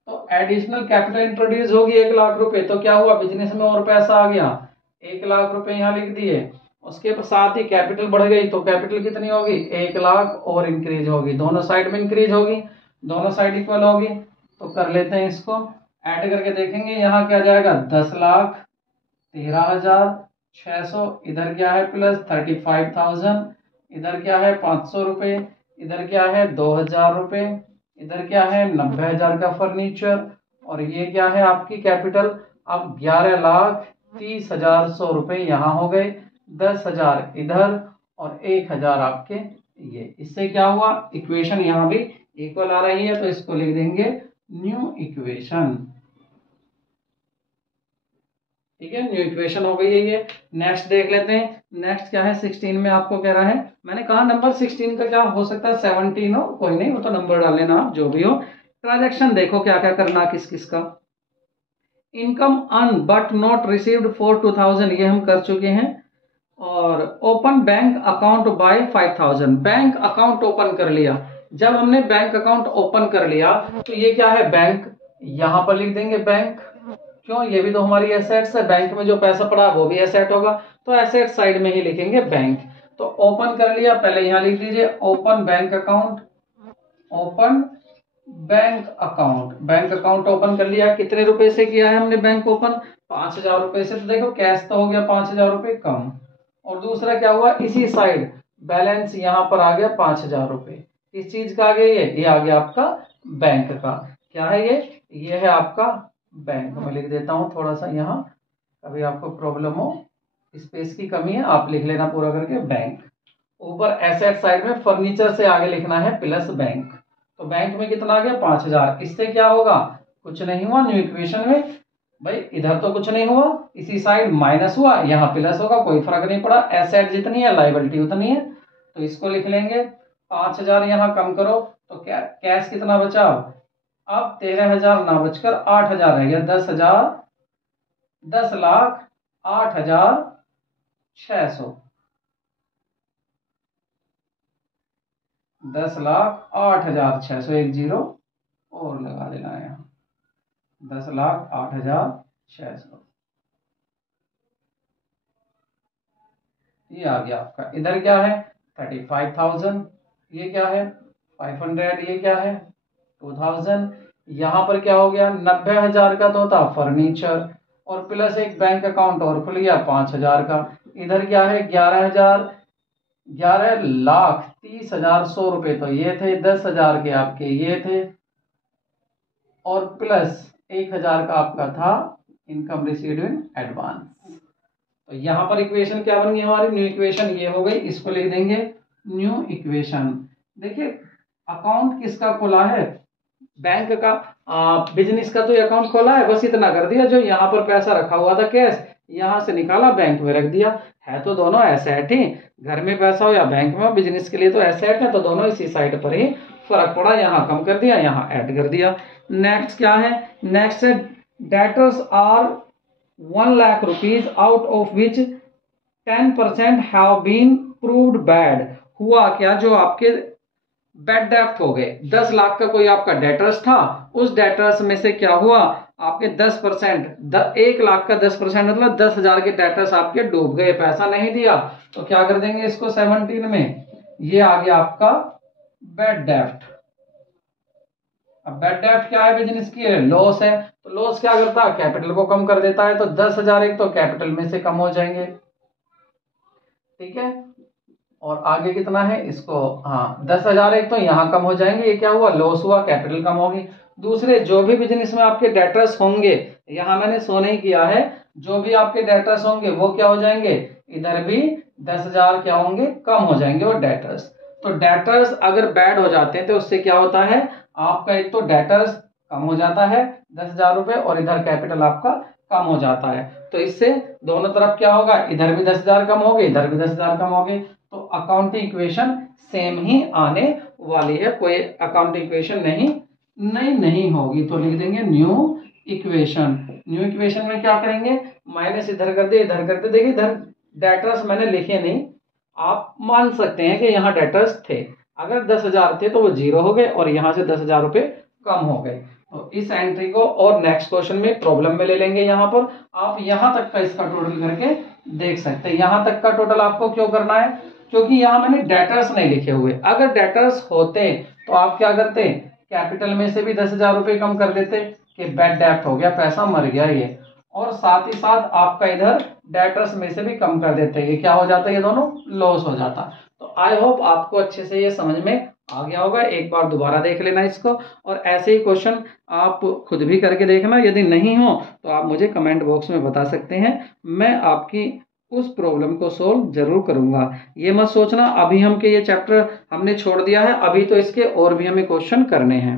तो एडिशनल कैपिटल इंट्रोड्यूस होगी 1 लाख रुपए, तो क्या हुआ बिजनेस में और पैसा आ गया, 1 लाख रुपए यहाँ लिख दिए, उसके साथ ही कैपिटल बढ़ गई, तो कैपिटल कितनी होगी 1 लाख और इंक्रीज होगी, दोनों साइड में इंक्रीज होगी, दोनों साइड इक्वल होगी। तो कर लेते हैं इसको, ऐड करके देखेंगे, यहाँ क्या जाएगा 10,13,600, इधर क्या है प्लस 35,000, इधर क्या है 500 रुपए, इधर क्या है 2,000 रुपए, इधर क्या है 90,000 का फर्नीचर, और ये क्या है आपकी कैपिटल। अब 11,30,100 रुपए यहाँ हो गए, 10,000 इधर और 1,000 आपके ये, इससे क्या हुआ इक्वेशन यहाँ भी इक्वल आ रही है, तो इसको लिख देंगे न्यू इक्वेशन, ठीक है, न्यू इक्वेशन हो गई है ये। नेक्स्ट देख लेते हैं, नेक्स्ट क्या है 16 में आपको कह रहा है, मैंने कहा नंबर 16 का क्या हो सकता है 17 हो, कोई नहीं वो तो नंबर डाल लेना आप जो भी हो। ट्रांजैक्शन देखो क्या क्या करना किस किस का, income earn but not received for 2,000 ये हम कर चुके हैं, और open bank account by 5,000, bank account open कर लिया। जब हमने बैंक अकाउंट ओपन कर लिया तो ये क्या है बैंक, यहां पर लिख देंगे बैंक। क्यों, ये भी तो हमारी एसेट्स है, बैंक में जो पैसा पड़ा वो भी एसेट होगा, तो एसेट साइड में ही लिखेंगे बैंक। तो ओपन कर लिया, पहले यहां लिख दीजिए open bank account. Open bank account, bank account open कर लिया। कितने रुपए से किया है हमने बैंक ओपन? 5,000 रुपए से। तो देखो कैश तो हो गया 5,000 रुपए कम, और दूसरा क्या हुआ, इसी साइड बैलेंस यहां पर आ गया 5,000 रुपए। किस चीज का आ गया? ये आ गया आपका बैंक का। क्या है ये है आपका बैंक। मैं लिख देता हूं थोड़ा सा यहाँ, कभी आपको प्रॉब्लम हो, स्पेस की कमी है, आप लिख लेना पूरा करके बैंक। ऊपर एसेट साइड में फर्नीचर से आगे लिखना है प्लस बैंक। तो बैंक में कितना आ गया? 5,000। इससे क्या होगा? कुछ नहीं हुआ। न्यू इक्वेशन में भाई इधर तो कुछ नहीं हुआ, इसी साइड माइनस हुआ, यहाँ प्लस होगा, कोई फर्क नहीं पड़ा। एसेट जितनी है लायबिलिटी उतनी है, तो इसको लिख लेंगे। 5,000 यहाँ कम करो तो क्या कैश कितना बचा? अब 13,000 ना बचकर 8,000 रह गया। 10,08,600। 10,08,600, एक जीरो और लगा देना है यहाँ। 10,08,600 ये आ गया आपका। इधर क्या है? 35,000। ये क्या है? 500। ये क्या है? 2,000। यहाँ पर क्या हो गया? 90,000 का तो था फर्नीचर, और प्लस एक बैंक अकाउंट और खुल गया 5,000 का। इधर क्या है? 11,000, 11,30,100 रुपए तो ये थे, 10,000 के आपके ये थे, और प्लस 1,000 का आपका था इनकम रिसीव्ड इन एडवांस। तो यहां पर इक्वेशन क्या बन गई हमारी? न्यू इक्वेशन ये हो गई, इसको लिख देंगे न्यू इक्वेशन। देखिए अकाउंट किसका खोला है? बैंक का। बिजनेस का तो अकाउंट खोला है, बस इतना कर दिया, जो यहाँ पर पैसा रखा हुआ था कैश, यहां से निकाला बैंक में रख दिया। है तो दोनों एसेट ही, घर में पैसा हो या बैंक में हो, बिजनेस के लिए तो एसेट है, तो दोनों इसी साइड पर ही। फर्क पड़ा, यहाँ कम कर दिया, यहाँ ऐड कर दिया। नेक्स्ट क्या है? नेक्स्ट है debtors are 1,00,000 rupees out of which 10% have been proved bad. हुआ क्या? जो आपके बैड डेप्ट हो गए, 10 लाख का कोई आपका डेटर्स था, उस डेटर्स में से क्या हुआ? आपके 10%, 1 लाख का 10% मतलब 10,000 के डेटर्स आपके डूब गए, पैसा नहीं दिया। तो क्या कर देंगे इसको 17 में? ये आ गया आपका बैड डेप्ट। अब बैड डेप्ट क्या है? बिजनेस की लॉस है, तो लॉस क्या करता है? कैपिटल को कम कर देता है। तो 10,000 एक तो कैपिटल में से कम हो जाएंगे, ठीक है। और आगे कितना है इसको? हाँ 10,000 एक तो यहाँ कम हो जाएंगे, ये क्या हुआ? लॉस हुआ, कैपिटल कम होगी। दूसरे जो भी बिजनेस में आपके डेटर्स होंगे, यहाँ मैंने शो नहीं किया है, जो भी आपके डेटर्स होंगे वो क्या हो जाएंगे? इधर भी 10,000 क्या होंगे? कम हो जाएंगे वो डेटर्स। तो डेटर्स अगर बैड हो जाते हैं तो उससे क्या होता है? आपका एक तो डेटर्स कम हो जाता है 10,000 रुपए, और इधर कैपिटल आपका कम हो जाता है। तो इससे दोनों तरफ क्या होगा? इधर भी 10,000 कम हो गए, इधर भी 10,000 कम हो गए। तो अकाउंटिंग इक्वेशन सेम ही आने वाली है, कोई अकाउंटिंग इक्वेशन नहीं होगी। तो लिख देंगे न्यू इक्वेशन। न्यू इक्वेशन में क्या करेंगे? माइनस इधर कर दे, इधर कर दे। देखिए इधर डेटर्स मैंने लिखे नहीं, आप मान सकते हैं कि यहाँ डेटर्स थे, अगर 10,000 थे तो वो जीरो हो गए, और यहाँ से 10,000 रुपए कम हो गए। तो इस एंट्री को और नेक्स्ट क्वेश्चन में प्रॉब्लम में ले लेंगे। यहाँ पर आप यहाँ तक का इसका टोटल करके देख सकते हैं। यहाँ तक का टोटल आपको क्यों करना है? क्योंकि यहाँ मैंने डेटर्स नहीं लिखे हुए। अगर डेटर्स होते तो आप क्या करते? कैपिटल में से भी 10,000 रुपए कम कर देते कि बैड डेप्ट हो गया, पैसा मर गया ये, और साथ ही साथ आपका इधर डेटर्स में से भी कम कर देते, ये क्या हो जाता है? ये दोनों लॉस हो जाता। तो आई होप आपको अच्छे से ये समझ में आ गया होगा। एक बार दोबारा देख लेना इसको, और ऐसे ही क्वेश्चन आप खुद भी करके देखना। यदि नहीं हो तो आप मुझे कमेंट बॉक्स में बता सकते हैं, मैं आपकी उस प्रॉब्लम को सोल्व जरूर करूंगा। ये मत सोचना अभी हम के ये चैप्टर हमने छोड़ दिया है, अभी तो इसके और भी हमें क्वेश्चन करने हैं।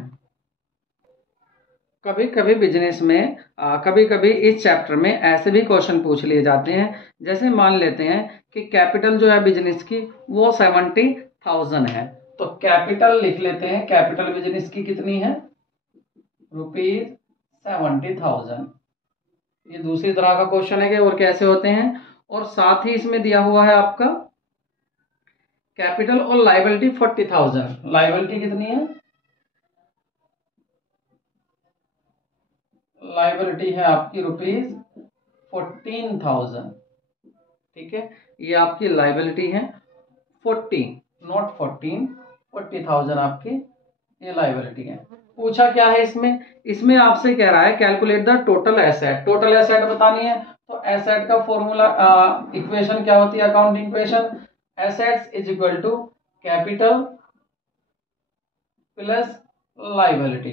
कभी कभी बिजनेस में कभी कभी इस चैप्टर में ऐसे भी क्वेश्चन पूछ लिए जाते हैं। जैसे मान लेते हैं कि कैपिटल जो है बिजनेस की वो 70,000 है, तो कैपिटल लिख लेते हैं। कैपिटल बिजनेस की कितनी है? ₹70,000। ये दूसरी तरह का क्वेश्चन है कि और कैसे होते हैं। और साथ ही इसमें दिया हुआ है आपका कैपिटल और लायबिलिटी 40,000। लायबिलिटी कितनी है? लाइबिलिटी है आपकी ₹14,000। ठीक है, ये आपकी लाइबिलिटी है 40, नॉट 14, 40,000 आपकी ये लाइबिलिटी है। पूछा क्या है इसमें, इसमें आपसे कह रहा है calculate the total asset. Total asset बतानी है तो एसेट का फॉर्मूला इक्वेशन क्या होती है, accounting equation, assets is equal to capital plus liability.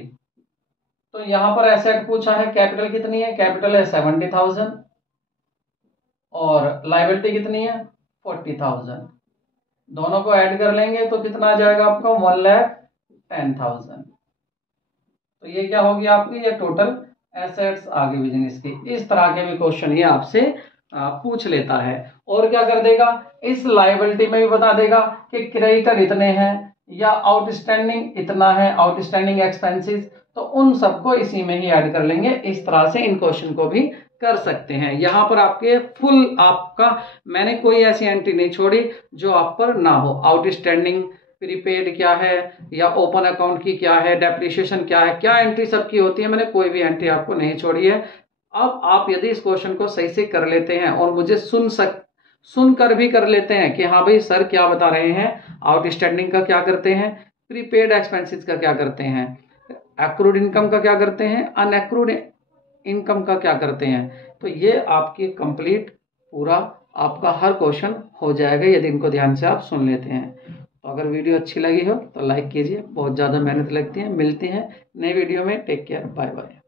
तो यहां पर एसेट पूछा है, कैपिटल कितनी है, कैपिटल है 70,000 और लाइबिलिटी कितनी है 40,000। दोनों को ऐड कर लेंगे तो कितना आ जाएगा आपका 1,10,000। तो ये क्या होगी आपकी, ये टोटल एसेट्स आ गई बिजनेस की। इस तरह के भी क्वेश्चन ये आपसे पूछ लेता है। और क्या कर देगा, इस लायबिलिटी में भी बता देगा कि क्रेडिटर इतने हैं या आउटस्टैंडिंग इतना है, आउटस्टैंडिंग एक्सपेंसेस, तो उन सबको इसी में ही ऐड कर लेंगे। इस तरह से इन क्वेश्चन को भी कर सकते हैं। यहां पर आपके फुल आपका मैंने कोई ऐसी एंट्री नहीं छोड़ी जो आप पर ना हो। आउटस्टैंडिंग, प्रीपेड क्या है, या ओपन अकाउंट की क्या है, डेप्रिसिएशन क्या है, क्या एंट्री सबकी होती है, मैंने कोई भी एंट्री आपको नहीं छोड़ी है। अब आप यदि इस क्वेश्चन को सही से कर लेते हैं और मुझे सुनकर भी कर लेते हैं कि हाँ भाई सर क्या बता रहे हैं, आउटस्टैंडिंग का क्या करते हैं, प्रीपेड एक्सपेंसेस का क्या करते हैं, एक्रूड इनकम का क्या करते हैं, अनएक्रूड इनकम का क्या करते हैं, तो ये आपकी कंप्लीट पूरा आपका हर क्वेश्चन हो जाएगा यदि इनको ध्यान से आप सुन लेते हैं। तो अगर वीडियो अच्छी लगी हो तो लाइक कीजिए, बहुत ज़्यादा मेहनत लगती है। मिलते हैं नए वीडियो में, टेक केयर, बाय बाय।